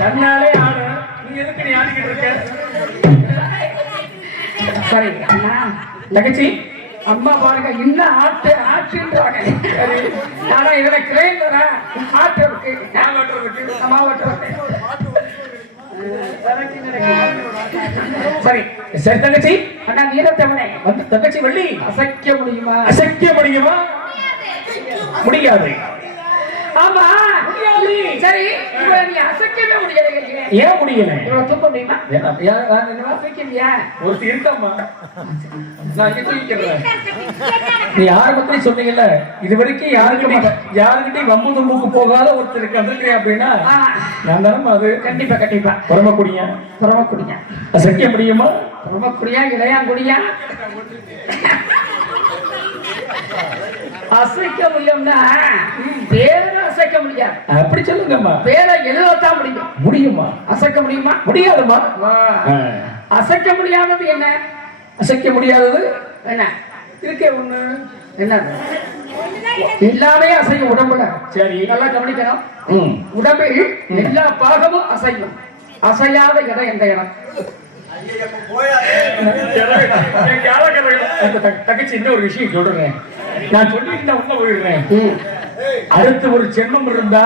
கண்ணாலே ஆடு. நீ எதுக்கு நீ ஆடிக்கிட்டு இருக்க? சரி அண்ணா தங்கச்சி அம்மா பாருங்க இன்னும் ஆட்டுன்றாங்க. ஆனா இதுல கிரேன் ஆட்டு இருக்கு மாவட்டம். சரி சரி தங்கச்சி. அண்ணா நீரத்தவனே வந்து தங்கச்சி வள்ளி அசைக்க முடியுமா? அசைக்க முடியுமா? முடியாது. ஆமா சரி இவ நீ அசைக்கவே முடியாது. ஏன் முடியல? இவ தூக்க முடியுமா? அசைக்கலையா? ஒரு இருக்காமா நான் தூக்கிறேன். நீ ஆரம்பத்திலே சொன்னீங்கல்ல இது வரைக்கும் யாருக்கிட்டையும் வம்பு தும்புக்கு போகாத ஒருத்தருக்கு வந்திருக்கிறேன் அப்படின்னா நான் தானே அது. கண்டிப்பா கண்டிப்பா. புறமக்குடியா அசைக்க முடியுமா? புறமக்குடியா இளையாங்குடியா அசைக்க முடியும்னா பேரை அசைக்க முடியாது. அப்படி சொல்லுங்கம்மா. பேரை எழுதத்தான் முடியும். முடியுமா? அசைக்க முடியுமா? முடியாதுமா. அசைக்க முடியாதது என்ன? அசைக்க முடியாதது என்ன இருக்கே ஒண்ணு. என்னது? எல்லாமே அசையும் உடம்புல. சரி. நல்லா கவனிக்கணும். ம். உடம்பில் எல்லா பாகமும் அசையும். அசையாத இடம் எந்த இடம்? தங்கச்சி இன்னும் ஒரு விஷயம் சொல்றேன். நான் சொல்லிட்டு உள்ள போயிடுறேன். அடுத்து ஒரு ஜென்மம் இருந்தா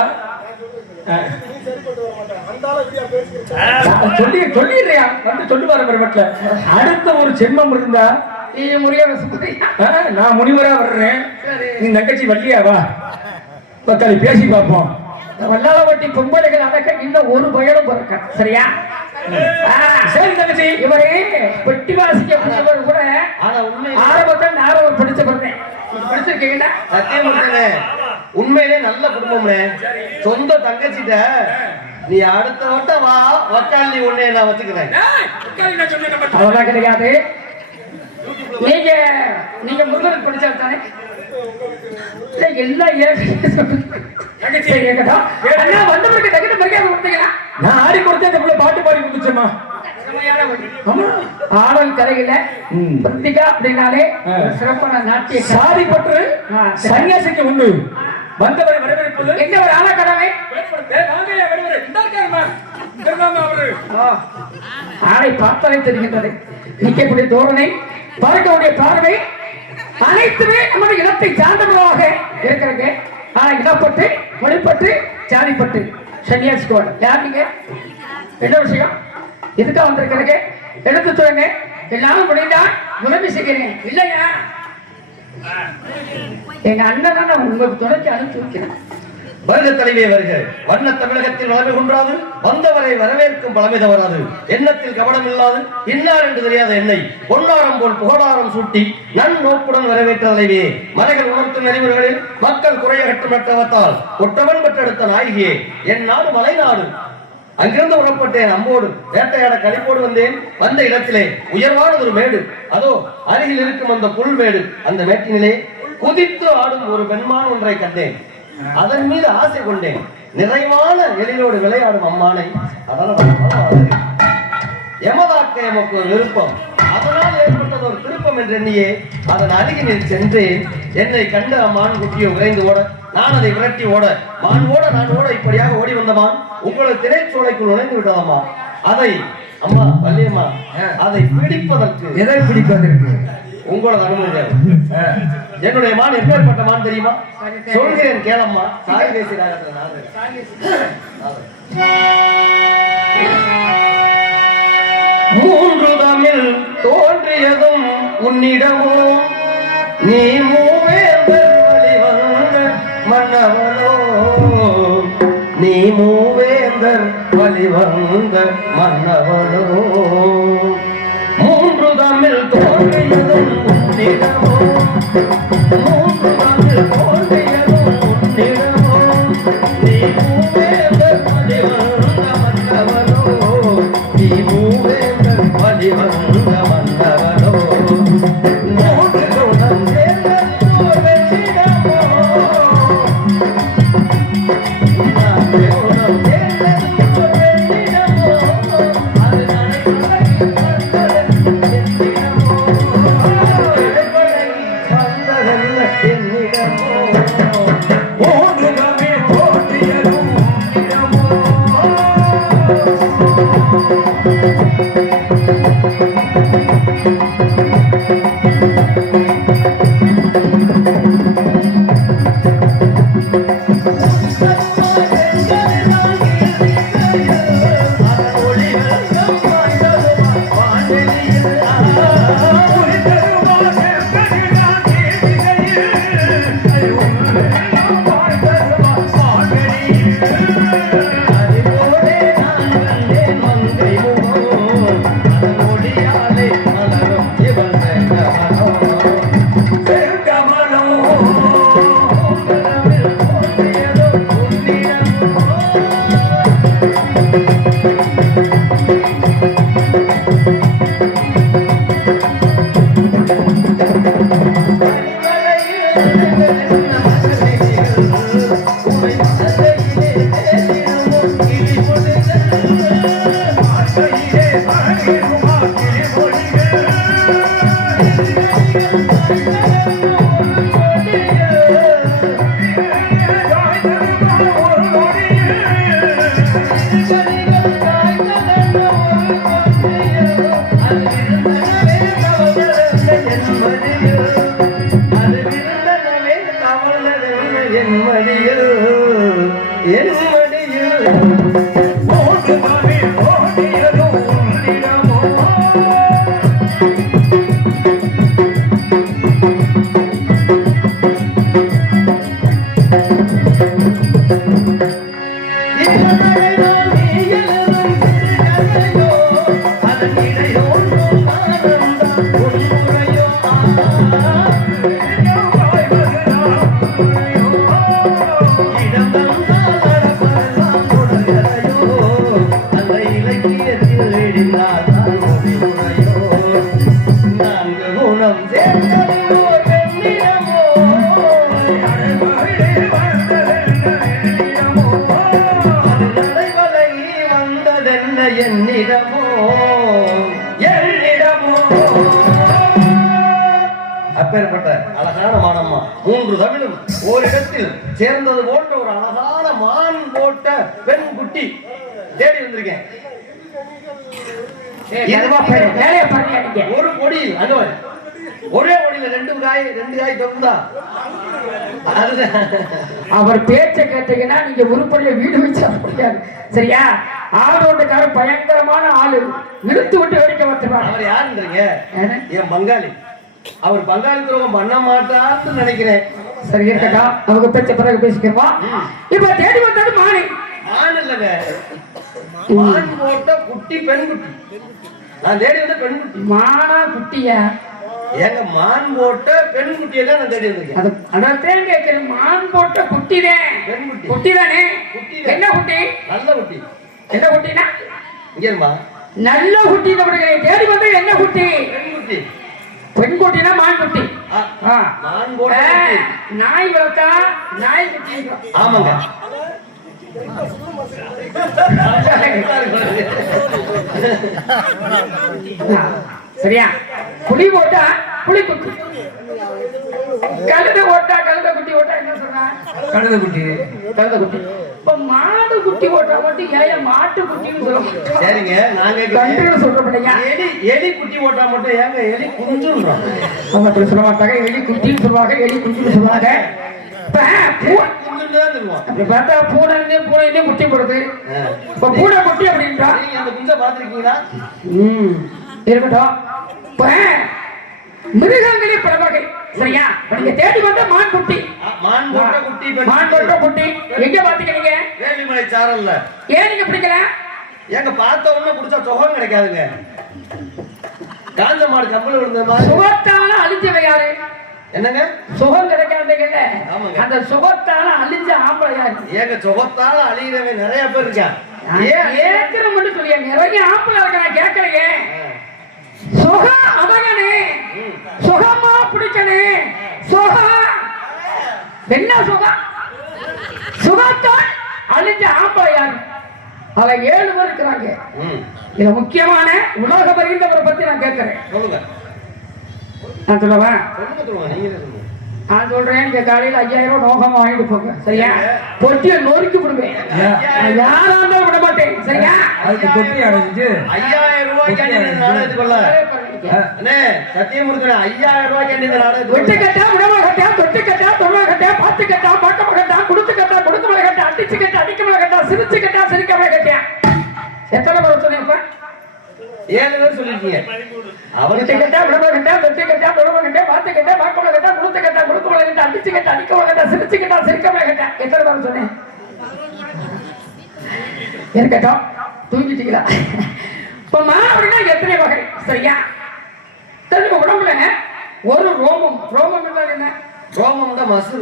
சொல்லிடுறியா வந்து சொல்லுவாரு வீட்டுல. அடுத்த ஒரு ஜென்மம் இருந்தா நீ முறிய நான் முனிவரா வர்றேன். நீ தங்கச்சி வள்ளியா வா பத்தாளி பேசி பார்ப்போம். வல்லாளவட்டி பொம்பளைகள் அடக்க இன்னும் ஒரு பயனும் பிறக்க. சரியா? சரி தங்கச்சி. இவரே பெட்டி வாசிக்க புரியவர் கூட ஆரம்பத்தில் நாரவர் படிச்ச பிறந்தேன். படிச்சிருக்கீங்களா? சத்தியமூர்த்தினே, உண்மையிலே நல்ல குடும்பம்னே. சொந்த தங்கச்சிட்ட நீ அடுத்த வட்டம் வா, வக்கால் நீ உன்னை நான் வச்சுக்கிறேன். அவ்வளவுதான் கிடையாது. நீங்க முருகனுக்கு படிச்சால் தானே எல்லாம் வந்தவருக்கு தகுந்த மரியாதை கொடுத்தீங்களா? நான் ஆடி கொடுத்தேன், பாட்டு பாடி கொடுத்துச்சேம்மா. ஆடல் கரையில பத்திகா அப்படின்னாலே சிறப்பான நாட்டிய சாதி பற்று சன்னியாசிக்கு உண்டு. வந்தவரை வரவேற்பது எங்க ஒரு ஆள கடமை ஆளை பார்த்தாலே தெரிகின்றது. நிற்கக்கூடிய தோரணை, பார்க்கக்கூடிய பார்வை அனைத்துமே நமது இனத்தை சார்ந்தவர்களாக இருக்கிறாங்க. ஆனா இனப்பட்டு, மொழிப்பட்டு, ஜாதிப்பட்டு, சன்னியாசி கோட். யார் நீங்க? என்ன விஷயம்? எதுக்கா வந்திருக்கிறீங்க? எடுத்து சொல்லுங்க. எல்லாரும் முடிந்தா உதவி செய்கிறேன். இல்லையா எங்க அண்ணன் உங்களுக்கு துணைக்கு அனுப்பி வைக்கிறேன். வருக தலைவியே வருக. வண்ண தமிழகத்தில் வளமை கொன்றாது, வந்தவரை வரவேற்கும் பழமை தவறாது, எண்ணத்தில் கவனம் இல்லாது, இன்னார் என்று தெரியாத என்னை பொன்னாரம் போல் புகழாரம் சூட்டி நன் நோக்குடன் வரவேற்ற தலைவியே, மலைகள் உணர்த்தும் நெறிமுறைகளில் மக்கள் குறைய கட்டும் நட்டவத்தால் ஒற்றவன் பெற்றெடுத்த நாயகியே, என் நாடு மலை நாடு. அங்கிருந்து உறப்பட்டேன் அம்போடு, வேட்டையாட கழிப்போடு வந்தேன். வந்த இடத்திலே உயர்வானது ஒரு மேடு, அதோ அருகில் இருக்கும் அந்த புல்மேடு. அந்த மேட்டினிலே குதித்து ஆடும் ஒரு பெண்மான் ஒன்றை கண்டேன். அதன் மீது ஆசை கொண்டேன். நிறைவான எழிலோடு விளையாடும் அம்மானை எமதாக்க எமக்கு ஒரு விருப்பம். அதனால் ஏற்பட்டது ஒரு திருப்பம் என்று எண்ணியே அதன் அருகினில் சென்று என்னை கண்ட அம்மான் குட்டியை உறைந்து ஓட, நான் அதை விரட்டி ஓட, மான் ஓட நான் ஓட, இப்படியாக ஓடி வந்தமான் உங்களது திரைச்சோலைக்குள் நுழைந்து விட்டதம்மா. அதை அம்மா வள்ளியம்மா அதை பிடிப்பதற்கு, எதை பிடிப்பதற்கு உங்களோட அனுமதி. என்னுடைய மான் எப்பேற்பட்ட மான் தெரியுமா? சொல்கிறேன் கேளம்மா. சாய் பேசுகிறார்கள். மூன்று தமிழ் தோன்றியதும் உன்னிடமோ, நீ மூவேந்தர் வழிவந்த மன்னவனோ, நீ மூவேந்தர் வழிவந்த மன்னவனோ. மூன்று தமிழ் தோன்றியதும் உன்னிடமோ, மூன்று தமிழ் தோன்றியதும் உன்னிடமோ, நீ மூவேந்தர் வழிவந்த மன்னவனோ, நீ மூவேந்தர் வழிவந்த மன்னவனோ. மூன்று குணம் சேர்ந்ததோ வெற்றிடமோ, நான்கு குணம் சேர்ந்ததோ வெற்றிடமோ, அது என்னிடமோ. அப்பேற்பட்ட அழகான மானம்மா 3 தமிழும் ஓரிடத்தில் சேர்ந்தது போன்ற ஒரு அழகான மான் போட்ட பெண் குட்டி தேடி வந்திருக்கேன். வேலையை பாருங்க நீங்க. ஒரு கொடியில் அங்க ஒரே கொடியில 2 காய் தொங்குதா? அவர் பேச்ச கேட்டீங்கன்னா நீங்க உருப்படிய வீடு வச்சா முடியாது. சரியா? ஆளோட்டுக்கார பயங்கரமான ஆளு, இழுத்து விட்டு வெடிக்க வச்சுருவாங்க. அவர் யாருன்றீங்க? என் பங்காளி. அவர் பங்காளி துரோகம் பண்ண மாட்டார்னு நினைக்கிறேன். சரி இருக்கட்டா, அவங்க பேச்ச பிறகு பேசிக்கிறோம். இப்ப தேடி வந்தது மானி. மான் இல்லங்க, மான் போட்ட குட்டி பெண் குட்டி. நான் தேடி வந்த பெண் குட்டி. மானா குட்டியா? ஏங்க மான் போட்ட பெண் குட்டியை தான் நான் தேடி வந்திருக்கேன். அதான் கேட்கிறேன். மான் போட்ட குட்டிதான். பெண் குட்டி. குட்டி தானே? என்ன குட்டி? நல்ல குட்டி. என்ன குட்டினா? இங்க இருமா. நல்ல குட்டி தேடி வந்து என்ன குட்டி? பெண் குட்டி. பெண் குட்டினா மான் குட்டி. மான் போட்ட நாய் வளர்த்தா நாய் குட்டி. ஆமாங்க. சரியா? புலி ஓட்டா புலி குட்டி, கழுத ஓட்டா கழுத குட்டி ஓட்டா என்ன சொல்ற? கழுத குட்டி. கழுத குட்டி. இப்ப மாடு குட்டி ஓட்டா மட்டும் ஏன் மாட்டு குட்டின்னு சொல்லுவோம்? சரிங்க, நாங்க கன்று சொல்றப்படியா? எலி குட்டி ஓட்டா மட்டும் ஏங்க எலி குஞ்சுன்றோம்? அவங்க அப்படி சொல்ல மாட்டாங்க. எலி குட்டின்னு சொல்லுவாங்க, எலி குஞ்சுன்னு சொல்லுவாங்க. பார்த்தா பூனை குட்டி போடுது. இப்ப பூனை குட்டி அப்படின்றா அந்த குஞ்சை பாத்துருக்கீங்களா? இருக்கட்டும். இப்ப மிருகங்களே பல வகை. சரியா? நீங்க தேடி வந்த மான் குட்டி. மான் போட்ட குட்டி. மான் போட்ட குட்டி எங்க பாத்துக்கிறீங்க? வேலிமலை சாரல்ல. ஏன் நீங்க பிடிக்கல? ஏங்க பார்த்த உடனே குடிச்சா சுகம் கிடைக்காதுங்க. காஞ்ச மாடு கம்பள விழுந்த மாதிரி. சுகத்தால அழிஞ்சவை யாரு? என்னங்க? சுகம் கிடைக்காதுங்கல்ல, அந்த சுகத்தால அழிஞ்ச ஆம்பளை யாரு? ஏங்க சுகத்தால அழிகிறவன் நிறைய பேர் இருக்கா? ஏற்கனவே மட்டும் சொல்லியா? நிறைய ஆம்பளை இருக்க. நான் கேட்கலையே. சுகம் அவகனே, சுகமா பிடிக்கனே. சுகம் என்ன சுகம்? சுகத்தால் அழிஞ்ச ஆம்பளை யாரு? அவ 7 பேர் இருக்கிறாங்க. இது முக்கியமான உலக அறிந்தவரை பத்தி நான் கேட்கிறேன். சொல்லுங்க. நான் சொல்லவா? நீங்க நான் சொல்றேன். நீங்க காலையில 5000 நோகமா வாங்கிட்டு போங்க. சரியா? பொட்டியை நொறுக்கி விடுவேன். யாரா இருந்தாலும் விட மாட்டேன். சரியா? அதுக்கு பொட்டி அடைஞ்சு 5000 ரூபாய்க்கு இந்த நாடகத்துக்கு கொள்ள சத்தியம் கொடுக்குறேன். 5000 ரூபாய்க்கு இந்த நாடகத்துக்கு வெட்டு கட்டா விடமா கட்டா தொட்டு கட்டா தொழில கட்டா பார்த்து கட்டா பார்க்க கட்டா கொடுத்து கட்டா கொடுத்து மலை கட்டா அடிச்சு கட்டா அடிக்க கட்டா சிரிச்சு கட்டா சிரிக்காம கட்டா. எத்தனை பேர் சொன்னீங்க? 7 பேர் சொல்லிருக்கீங்க. அவனுக்கு கட்டா விடமா கட்டா தொட்டு கட்டா தொழில கட்டா பார்த்து கட்டா பார்க்க கட்டா கொடுத்து கட்டா கொடுத்து மலை கட்டா அடிச்சு கட்டா அடிக்க கட்டா சிரிச்சு கட்டா சிரிக்காம கட்டா. எத்தனை பேர் சொன்னேன்? இருக்கட்டும், தூங்கிட்டீங்களா? இப்ப மானவர்களா எத்தனை வகை? சரியா? தெரிஞ்ச உடம்புல ஒரு ரோமம். ரோமம் என்றால் என்ன? ரோமம் தான் மசு.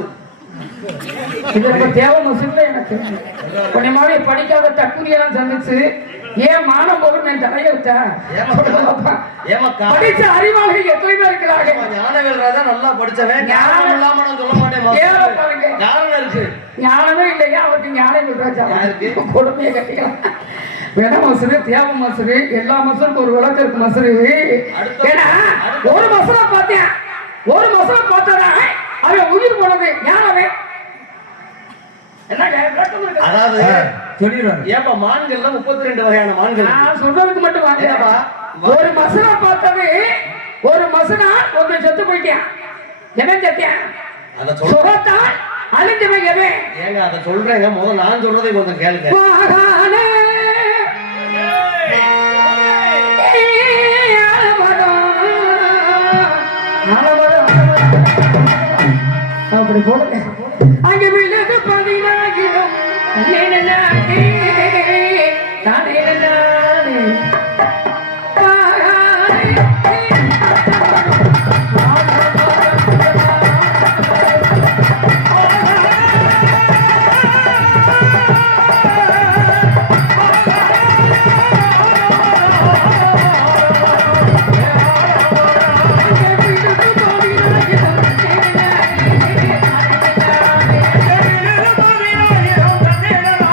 இதற்கு தேவை மசுல எனக்கு கொஞ்சமாவே படிக்காத தக்குரியெல்லாம் சந்திச்சு ஏன் மானம் போகும் என் தலையெழுத்தா? படிச்ச அறிவாளிகள் எத்தனை பேர் இருக்கிறார்கள்? ஞானவேல் ராஜா நல்லா படிச்சவன். ஞானம் இல்லாம நான் சொல்ல மாட்டேன். பாருங்க, ஞானம் இருக்கு. ஞானமே இல்லையா அவருக்கு? ஞானவேல் ராஜா கொடுமையை கட்டிக்கலாம். வென மசூரு, தேவ மசூரு, எல்லா மசூருக்கு ஒரு விளக்கு இருக்கு மசூரு. ஏன்னா ஒரு மசூரை பார்த்தேன், ஒரு மசூரை பார்த்தா அவன் உயிர் போனது ஞானமே. அதாவது ஏப்பா மான்கள்ல 32 வகையான மான்கள். நான் சொல்றதுக்கு மட்டும் வாங்கப்பா. ஒரு மசூரை பார்த்தது, ஒரு மசூரா ஒருத்தன் செத்து போயிட்டான். எவன் செத்தியான்? சுகத்தான் அழிஞ்சவன் எவன்? ஏங்க அதை சொல்றேங்க, முதல்ல நான் சொல்றதை கொஞ்சம் கேளுங்க. அப்படி போடுங்க. அங்கே விழுது 14000 Thank you.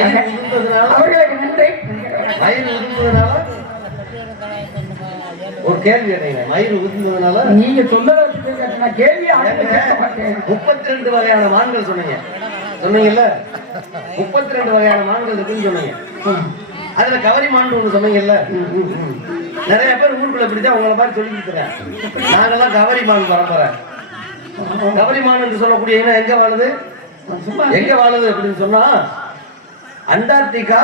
மயில் உதிர்ந்ததுனால அவர்களுக்கு நன்றி. மயில் உதிர்ந்ததுனால ஒரு கேள்வி கேட்டீங்க. மயில் உதிர்ந்ததுனால நீங்க சொன்னதை வச்சு நான் கேள்வி கேட்க மாட்டேன். 32 வகையான மான்கள் சொன்னீங்கல்ல, 32 வகையான மான்கள் இருக்குன்னு சொன்னீங்க. அதுல கவரி மான் ஒண்ணு சொன்னீங்கல்ல. நிறைய பேர் ஊருக்குள்ள இப்படிதான் உங்களை மாதிரி சொல்லி கொடுத்துறேன். நாங்கெல்லாம் கவரி மான் பரம்பரை. கவரி மான் என்று சொல்லக்கூடிய இனம் எங்க வாழுது, எங்க வாழுது அப்படின்னு சொன்னா அண்டார்டிகா,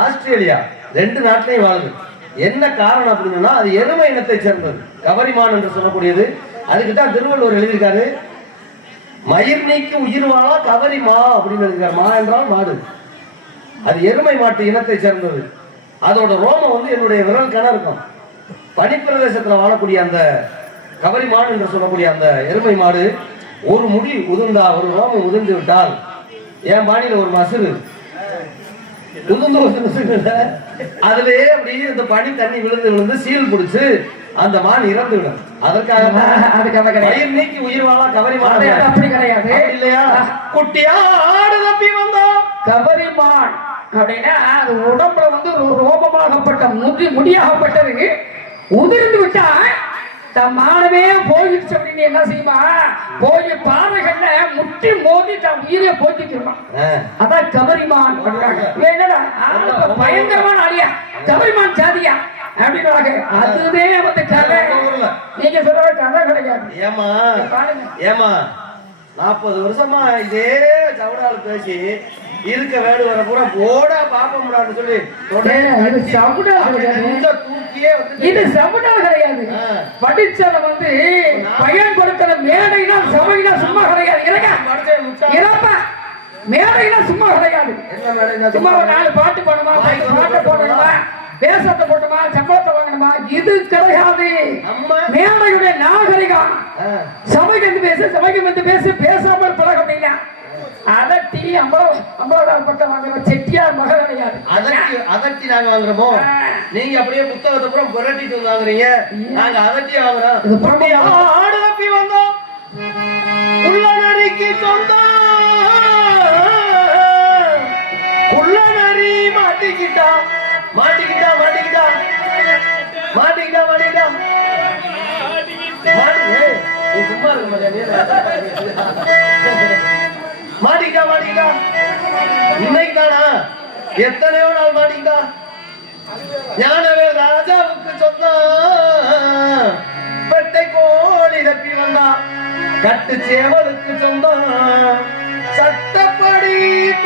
ஆஸ்திரேலியா 2 நாட்டிலையும் வாழுது. என்ன காரணம் அப்படின்னா அது எருமை இனத்தை சேர்ந்தது கவரிமான் என்று சொல்லக்கூடியது. அதுக்குதான் திருவள்ளுவர் எழுதியிருக்காரு, மயிர் நீக்கி உயிர் வாழா கவரிமா அப்படின்னு எழுதியிருக்காரு. மா என்றால் மாடு. அது எருமை மாட்டு இனத்தை சேர்ந்தது. அதோட ரோமம் வந்து என்னுடைய விரல் கணம் இருக்கும். பனிப்பிரதேசத்துல வாழக்கூடிய அந்த கவரிமான் என்று சொல்லக்கூடிய அந்த எருமை மாடு ஒரு முடி உதிர்ந்தா, ஒரு ரோமம் உதிர்ந்து விட்டால், என் பாணியில ஒரு மசுறு அதுலயே அப்படி இந்த பனி தண்ணி விழுந்து விழுந்து சீல் பிடிச்சு அந்த மான் இறந்து விடும். அதற்காக மயிர் நீக்கி உயிர் வாழா கவரிமான் அப்படி கிடையாது இல்லையா? குட்டியா ஆடு தப்பி வந்தோம். கவரிமான் அப்படின்னா அது உடம்புல வந்து ரோமமாகப்பட்ட முடியாகப்பட்டது உதிர்ந்து விட்டா தன் மானமே போயிடுச்சு அப்படின்னு என்ன செய்யுமா, போய் பாறைகள்ல முட்டி மோதி தன் உயிரை போத்திக்கிடுவான். அதான் கவரிமான். பயங்கரமான ஆளியா கவரிமான் சாதியா அப்படின்னாங்க. அதுவே வந்து கதை. நீங்க சொல்ற கதை கிடையாது. ஏமா 40 வருஷமா இதே சவுடால் பேசி இருக்க வேடு வர பூரா போடா பாப்போம்டான்னு சொல்லி இது சவுடால் கிடையாது. படிச்சத வந்து பயன் கொடுக்கிற மேடைனா சபைனா சும்மா கிடையாது. இறப்பா மேடைனா சும்மா கிடையாது. சும்மா ஒரு 4 பாட்டு போடணுமா, பாட்டை போடணுமா, பேசத்தை போட்டோமா, சம்பளத்தை வாங்கணுமா, இது கிடையாது. மேடையுடைய நாகரிகம். சபைக்கு வந்து பேசு, சபைக்கு வந்து பேசு, பேசாமல் பழக அப்படின்னா அதட்டி அம்பலப்பட்ட வாங்குற செட்டியார் மக கிடையாது. அதட்டி நாங்க வாங்குறோமோ, நீங்க அப்படியே புத்தகத்தை பூரா புரட்டிட்டு வாங்குறீங்க. நாங்க அதட்டி வாங்குறோம். ஆடு தப்பி வந்தோம், உள்ள நரிக்கு சொந்தம், உள்ள நரி மாட்டிக்கிட்டா மாட்டிக்கிட்டா மாட்டிக்கிட்டா மாட்டிக்கிட்டா மாட்டிக்கிட்டா சும்மா இருக்கு மாட்டிக்கிட்டா மாட்டிக்கிட்டா. இன்னைக்கு தானா, எத்தனையோ நாள் மாட்டிக்கிட்டா. ஞானவே ராஜாவுக்கு சொந்தம், பெட்டை கோழி தப்பி வந்தா, கட்டு சேவலுக்கு சொந்தம், சட்டப்படி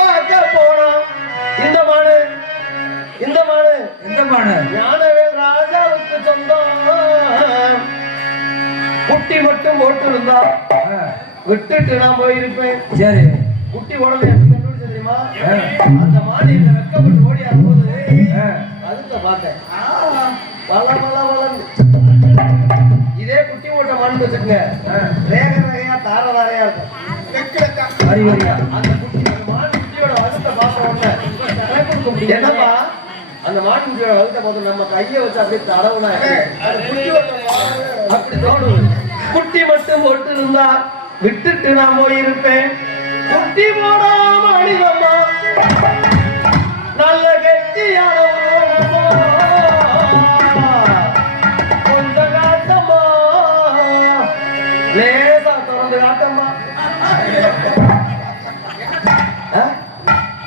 பார்க்க போனோம். இந்த மாடு இந்த மாடு இந்த மாடு ஞானவே ராஜாவுக்கு சொந்தம். குட்டி மட்டும் போட்டு இருந்தா விட்டுட்டு நான் போயிருப்பேன். சரி, குட்டி உடனே தெரியுமா, அந்த மாடு இந்த வெக்கப்பட்டு ஓடி ஆகும்போது அதுக்கு பார்த்தேன். இதே குட்டி ஓட்ட மாடு வச்சுக்கங்க, ரேக ரகையா தார தாரையா இருக்கும். அந்த குட்டி மாடு குட்டியோட வகுத்த பார்த்த உடனே என்னப்பா அந்த மாட்டு குட்டியோட வகுத்த பார்த்து நம்ம கையை வச்சு அப்படியே தடவுனா அப்படி தோணும். குட்டி மட்டும் போட்டு இருந்தா விட்டுட்டு நான் போயிருப்பேன். குட்டி போடாம அடிவம்மா, நல்ல கெட்டியான கொஞ்சம் காட்டம்மா, லேசா திறந்து காட்டம்மா.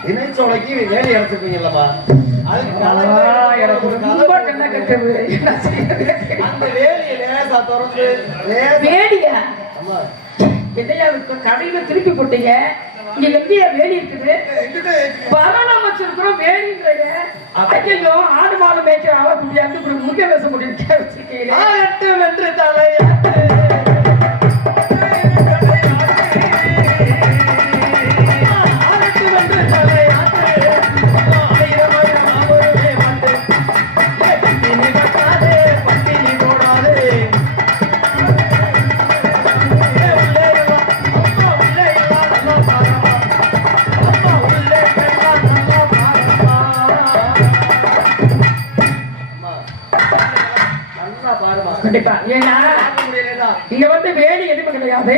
இணைச்சோலைக்கு வேலை எடுத்துப்பீங்கல்லம்மா, அதுக்கு அந்த வேலையை லேசா திறந்து வேடியா என்னையா கடையில திருப்பி போட்டீங்க. இங்க எங்கேயா வேலி இருக்குது, பரணம் வச்சிருக்கிறோம் வேலின்றீங்க. ஐயோ ஆடு மாடு மேய்க்கிற ஆள முடியாது, முக்கிய பேச முடியும் வச்சிருக்கீங்க என்று தலையா கண்டிப்பா. ஏன்னா இங்க வந்து வேலி எதுவும் கிடையாது,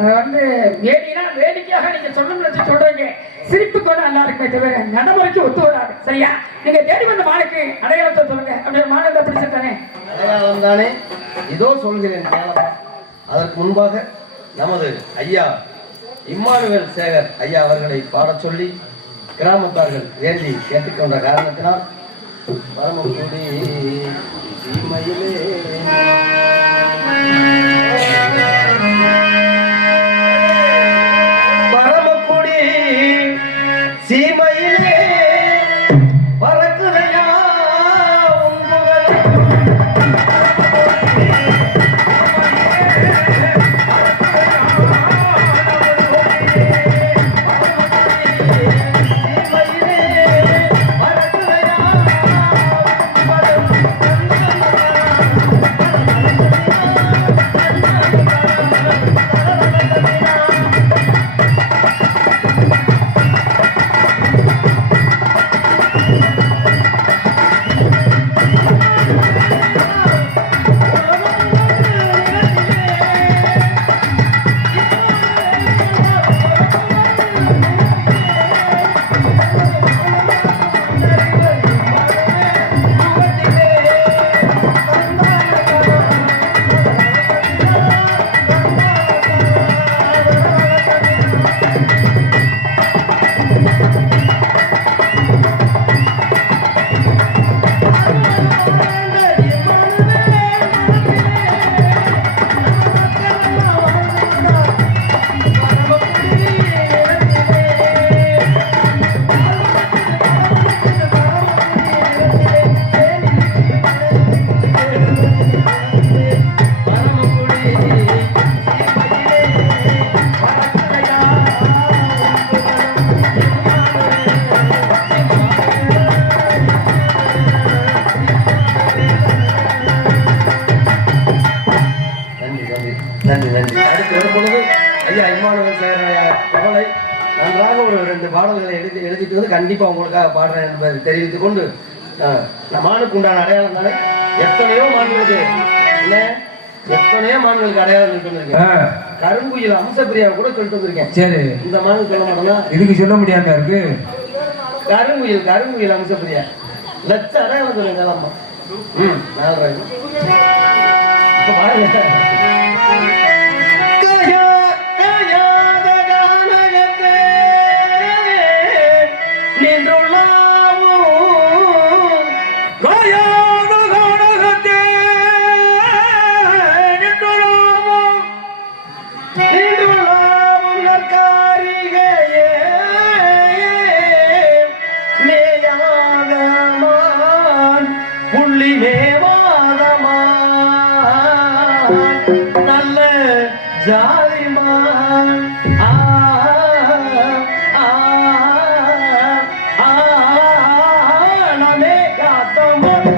வேடினா வேடிக்கையாக நீங்க சொல்லணும்னு சொல்றீங்க. சிரிப்பு கூட நல்லா இருக்குமே தவிர நடைமுறைக்கு ஒத்து வராது. சரியா? நீங்க தேடி வந்த மானுக்கு அடையாளத்தை சொல்லுங்க. அப்படியே மானத்தை பிடிச்சிருக்கானே அடையாளம் தானே இதோ சொல்கிறேன் கேளப்பா. அதற்கு முன்பாக நமது ஐயா இம்மானுவேல் சேகர் ஐயா அவர்களை பாடச் சொல்லி கிராமத்தார்கள் வேண்டி கேட்டுக்கொண்ட காரணத்தினால் பரமக்குடி சீமையிலே பரமக்குடி சீமையிலே பறக்குதையா உன் புகழ். நன்றி நன்றி. அடுத்து வரும்பொழுது ஐயா இம்மானுவேல் சேகர் புகழை நன்றாக ஒரு 2 பாடல்களை எழுதிட்டு வந்து கண்டிப்பா உங்களுக்காக பாடுறேன் என்பதை தெரிவித்துக் கொண்டு மானுக்கு உண்டான அடையாளம் தானே எத்தனையோ மான்களுக்கு என்ன எத்தனையோ மான்களுக்கு அடையாளம் சொல்லிட்டு வந்திருக்கேன். கருங்குயில் அம்சப்பிரியா கூட சொல்லிட்டு வந்திருக்கேன். சரி, இந்த மானுக்கு சொல்ல மாட்டோம்னா இதுக்கு சொல்ல முடியாதா இருக்கு? கருங்குயில் அம்சப்பிரியா லட்ச அடையாளம் சொல்லுங்க. இப்ப பாருங்க. நல்ல ஜாலிமான் நமே காத்தமான்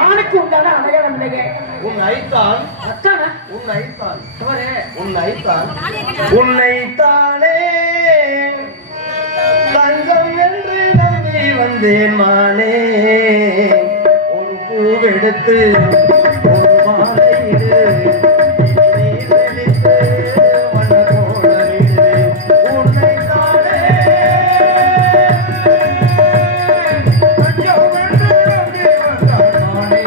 ஆணுக்கு உண்டான அடையாளம் இல்லைங்க. உன்னைத்தான் அத்தானா? உன்னைத்தான் அவரே, உன்னைத்தான் உன்னைத்தானே தங்கம் என்று நம்பி வந்தேன் மானே ஒரு பூவெடுத்து ஒரு மாலையிடு நீ தெளித்து மனதோடமிடு உன்னைத்தானே தங்கம் என்று நம்பி வந்தான் மானே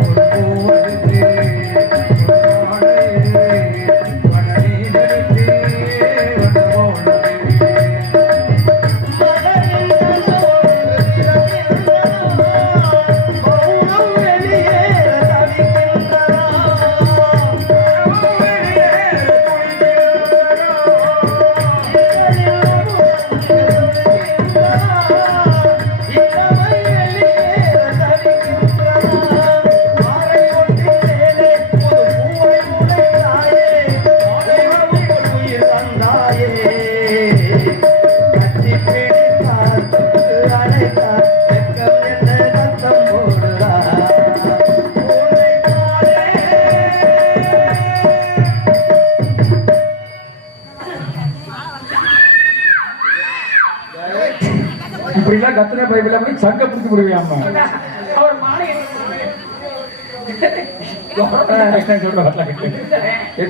ஒரு பூவெடுத்து இப்படிலாம் கத்துன பைபிள் அப்படி சங்க பிடிச்சி விடுவியாமா அவர் மாலை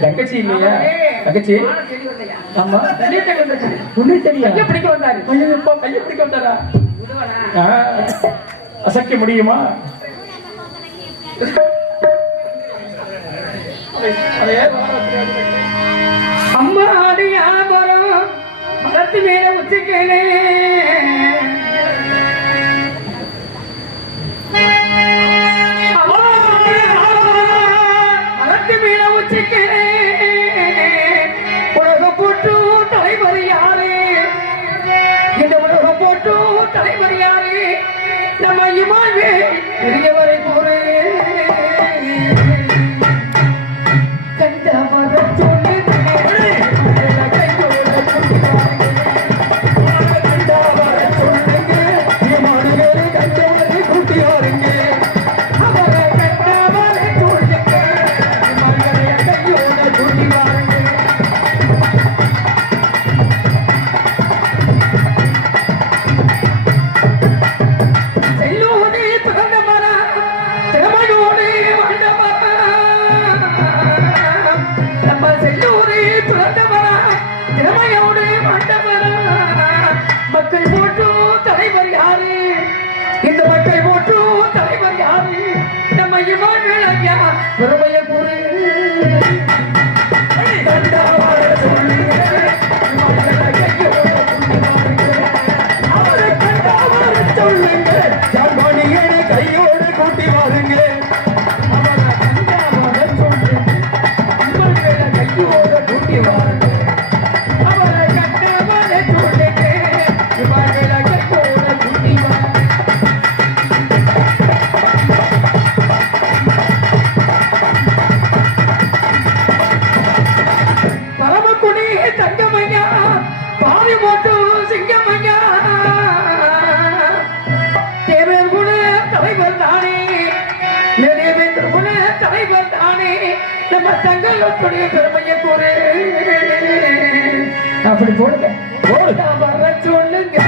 தங்கச்சி இல்லையா தங்கச்சி மாலை தேடி வந்தையா? ஆமா வெளியே வந்தாரு. உன்னை தெரியா கையை பிடிக்க வந்தாரு. கையை பிடிக்க வந்தாரா இதுவானா? அசைக்க முடியுமா அம்மா அடியாபரம் மரத்து மேல உச்சிக்கலே மரத்து மேல உச்சிக்கலே உலகம் போட்டு தலைவர் யாரு இந்த உலகம் போட்டு தலைவர் யாரு நம்ம இமாவே பெரியவரை போறே மக்கள் போட்டு தலைவர் யாரு இந்த மக்கள் போட்டு தலைவர் யாரு நம்ம இமான்கள் ஐயா பெருமைய கூறு அவரை கண்டாவர சொல்லுங்க கையோடு கூட்டி வாருங்க அவரை கண்டாவர சொல்லுங்க கையோடு கூட்டி வாருங்க அவரை கண்டாவர சொல்லுங்க பரமக்குடி தங்கமையா பாவி போட்டு சிங்கமையா தேவர் குண தலைவர் தானே நிறைவேற்ற குண தலைவர் தானே நம்ம தங்களுடைய பெருமையை கூறு அப்படி போடுங்க வர சொல்லுங்க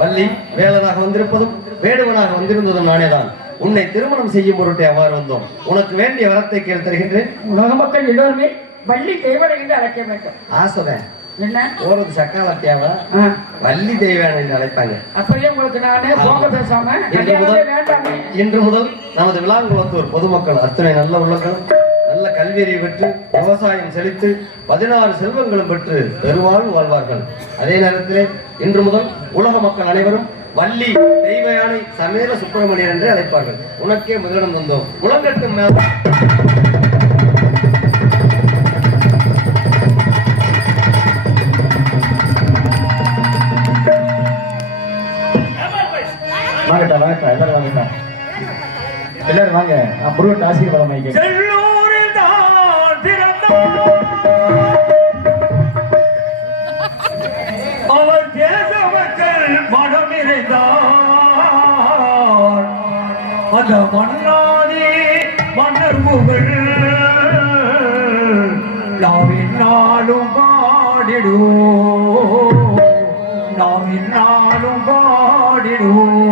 வள்ளி வேலனாக வந்திருப்பதும் வேடுவனாக வந்திருந்ததும் நானேதான். உன்னை திருமணம் செய்யும் பொருட்டே அவ்வாறு வந்தோம். உனக்கு வேண்டிய வரத்தை கேள் தருகின்றேன். உலக மக்கள் எல்லோருமே வள்ளி தேவனை என்று அழைக்க வேண்டும். ஆசைதான் என்ன போறது சக்காலத்தியாவா வள்ளி தெய்வான என்று அழைப்பாங்க. அப்படியே உங்களுக்கு நானே போக பேசாம வேண்டாமே. இன்று முதல் நமது விளாங்குளத்தூர் பொதுமக்கள் அத்தனை நல்ல உள்ளங்களும் நல்ல கல்வி கல்வியை பெற்று விவசாயம் செழித்து 16 செல்வங்களும் பெற்று பெருவாழ்வு வாழ்வார்கள். அதே நேரத்திலே இன்று முதல் உலக மக்கள் அனைவரும் வள்ளி தெய்வயானை சமேத சுப்பிரமணியன் என்று அழைப்பார்கள். உனக்கே முதலிடம் தந்தோம். உலகத்தின் மேல் வாங்கட்டா எல்லாரும் வாங்கட்டா எல்லாரும் வாங்க. முருகன் ஆசீர்வாதம் வாங்கிக்க. அவர் தேச மக்கள் மனம் நிறைந்தார். அந்த மன்னாதி மன்னர் புகழ் நாம் இந்நாளும் பாடிடுவோம். நாம் இந்நாளும் பாடிடுவோம்.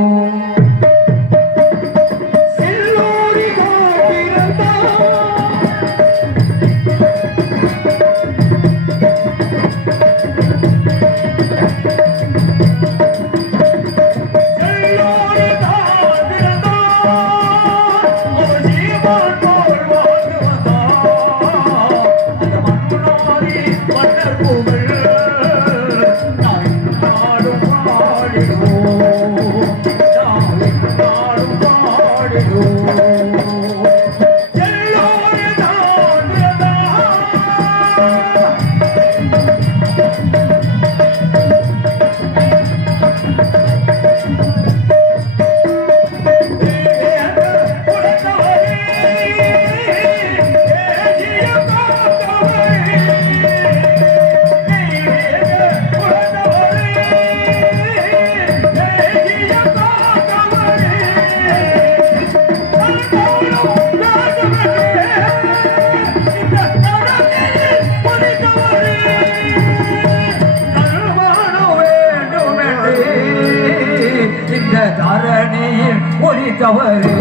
தரணியில் ஒளி தவறு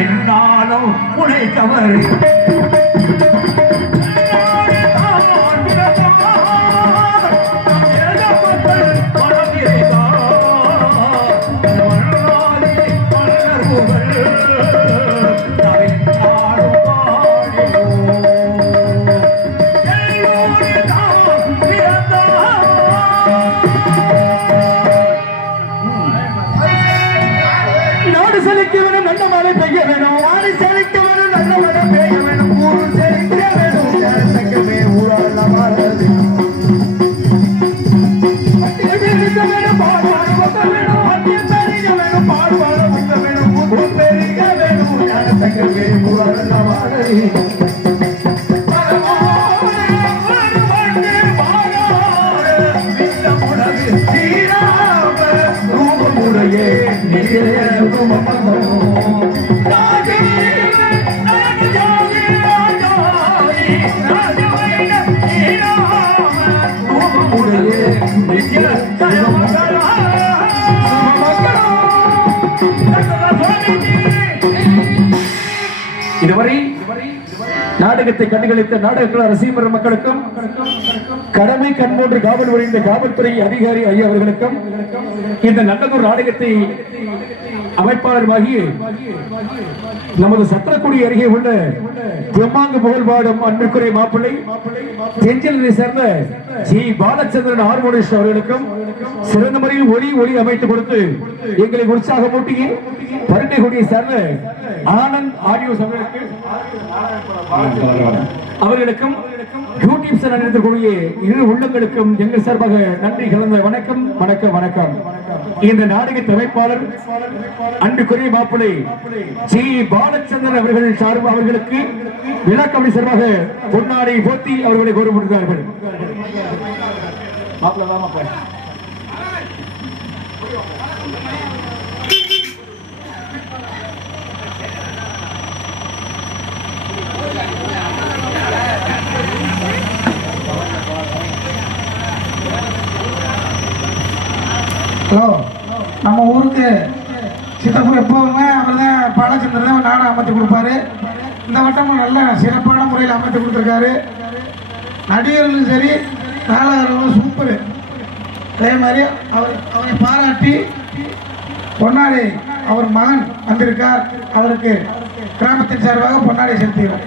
என்னாலும் உனை தவறு நாடு செழிக்க வேணும், நல்ல மழை பெய்ய வேணும். நாடு செழிக்க வேணும், நல்ல மழை பெய்ய வேணும். ஊரு செழிக்க வேணும், ஜனத்தங்கமே ஊரெல்லாம் வாழ வேணும். பெருக வேணும், பாடுவாழ உங்க வேணும். அத்தியம் பெருக வேணும், பாடுவாழ உங்க வேணும். ஊர் பெருக வேணும், ஜனத்தங்கமே ஊரெல்லாம் வாழ வேணும். இதுவரை நாடகத்தை கண்டுகளித்த நாடக ரசிகர் மக்களுக்கும் கடமை கண்போன்று காவல் புரிந்த காவல்துறை அதிகாரி ஐயா அவர்களுக்கும் இந்த நல்லதொரு நாடகத்தை அமைப்பாளருமாகிய நமது சத்திரக்குடி அருகே உள்ள பிரம்மாங்க புகழ்பாடும் அன்புக்குறை மாப்பிள்ளை தெஞ்சலை சேர்ந்த ஜி பாலச்சந்திரன் ஹார்மோனிஸ்ட் அவர்களுக்கும் சிறந்த முறையில் ஒளி அமைத்து கொடுத்து எங்களை உற்சாகமூட்டிய பருட்டைக்குடியை சேர்ந்த ஆனந்த் ஆடியோஸ் அவர்களுக்கும் யூடியூப் சேனல் இருக்கக்கூடிய இரு உள்ளங்களுக்கும் எங்கள் சார்பாக நன்றி கலந்த வணக்கம் வணக்கம் வணக்கம். இந்த நாடக அமைப்பாளர் அன்புக்குரிய மாப்பிள்ளை ஜி பாலச்சந்திரன் அவர்கள் சார்பு அவர்களுக்கு விழாக்கமிட்டி சார்பாக பொன்னாடை போத்தி அவர்களை கௌரவப்படுத்தார்கள். ஹலோ, நம்ம ஊருக்கு சித்தப்பு எப்போவுமே அவர் தான் பாலச்சந்திரன் தான் நாடகம் அமைத்து கொடுப்பாரு. இந்த வட்டமும் நல்ல சிறப்பான முறையில் அமைத்து கொடுத்துருக்காரு. நடிகர்களும் சரி, நாடகர்களும் சூப்பரு. அதே மாதிரி அவரை பாராட்டி பொன்னாடை அவர் மகன் வந்திருக்கார். அவருக்கு கிராமத்தின் சார்பாக பொன்னாடை செலுத்துகிறோம்.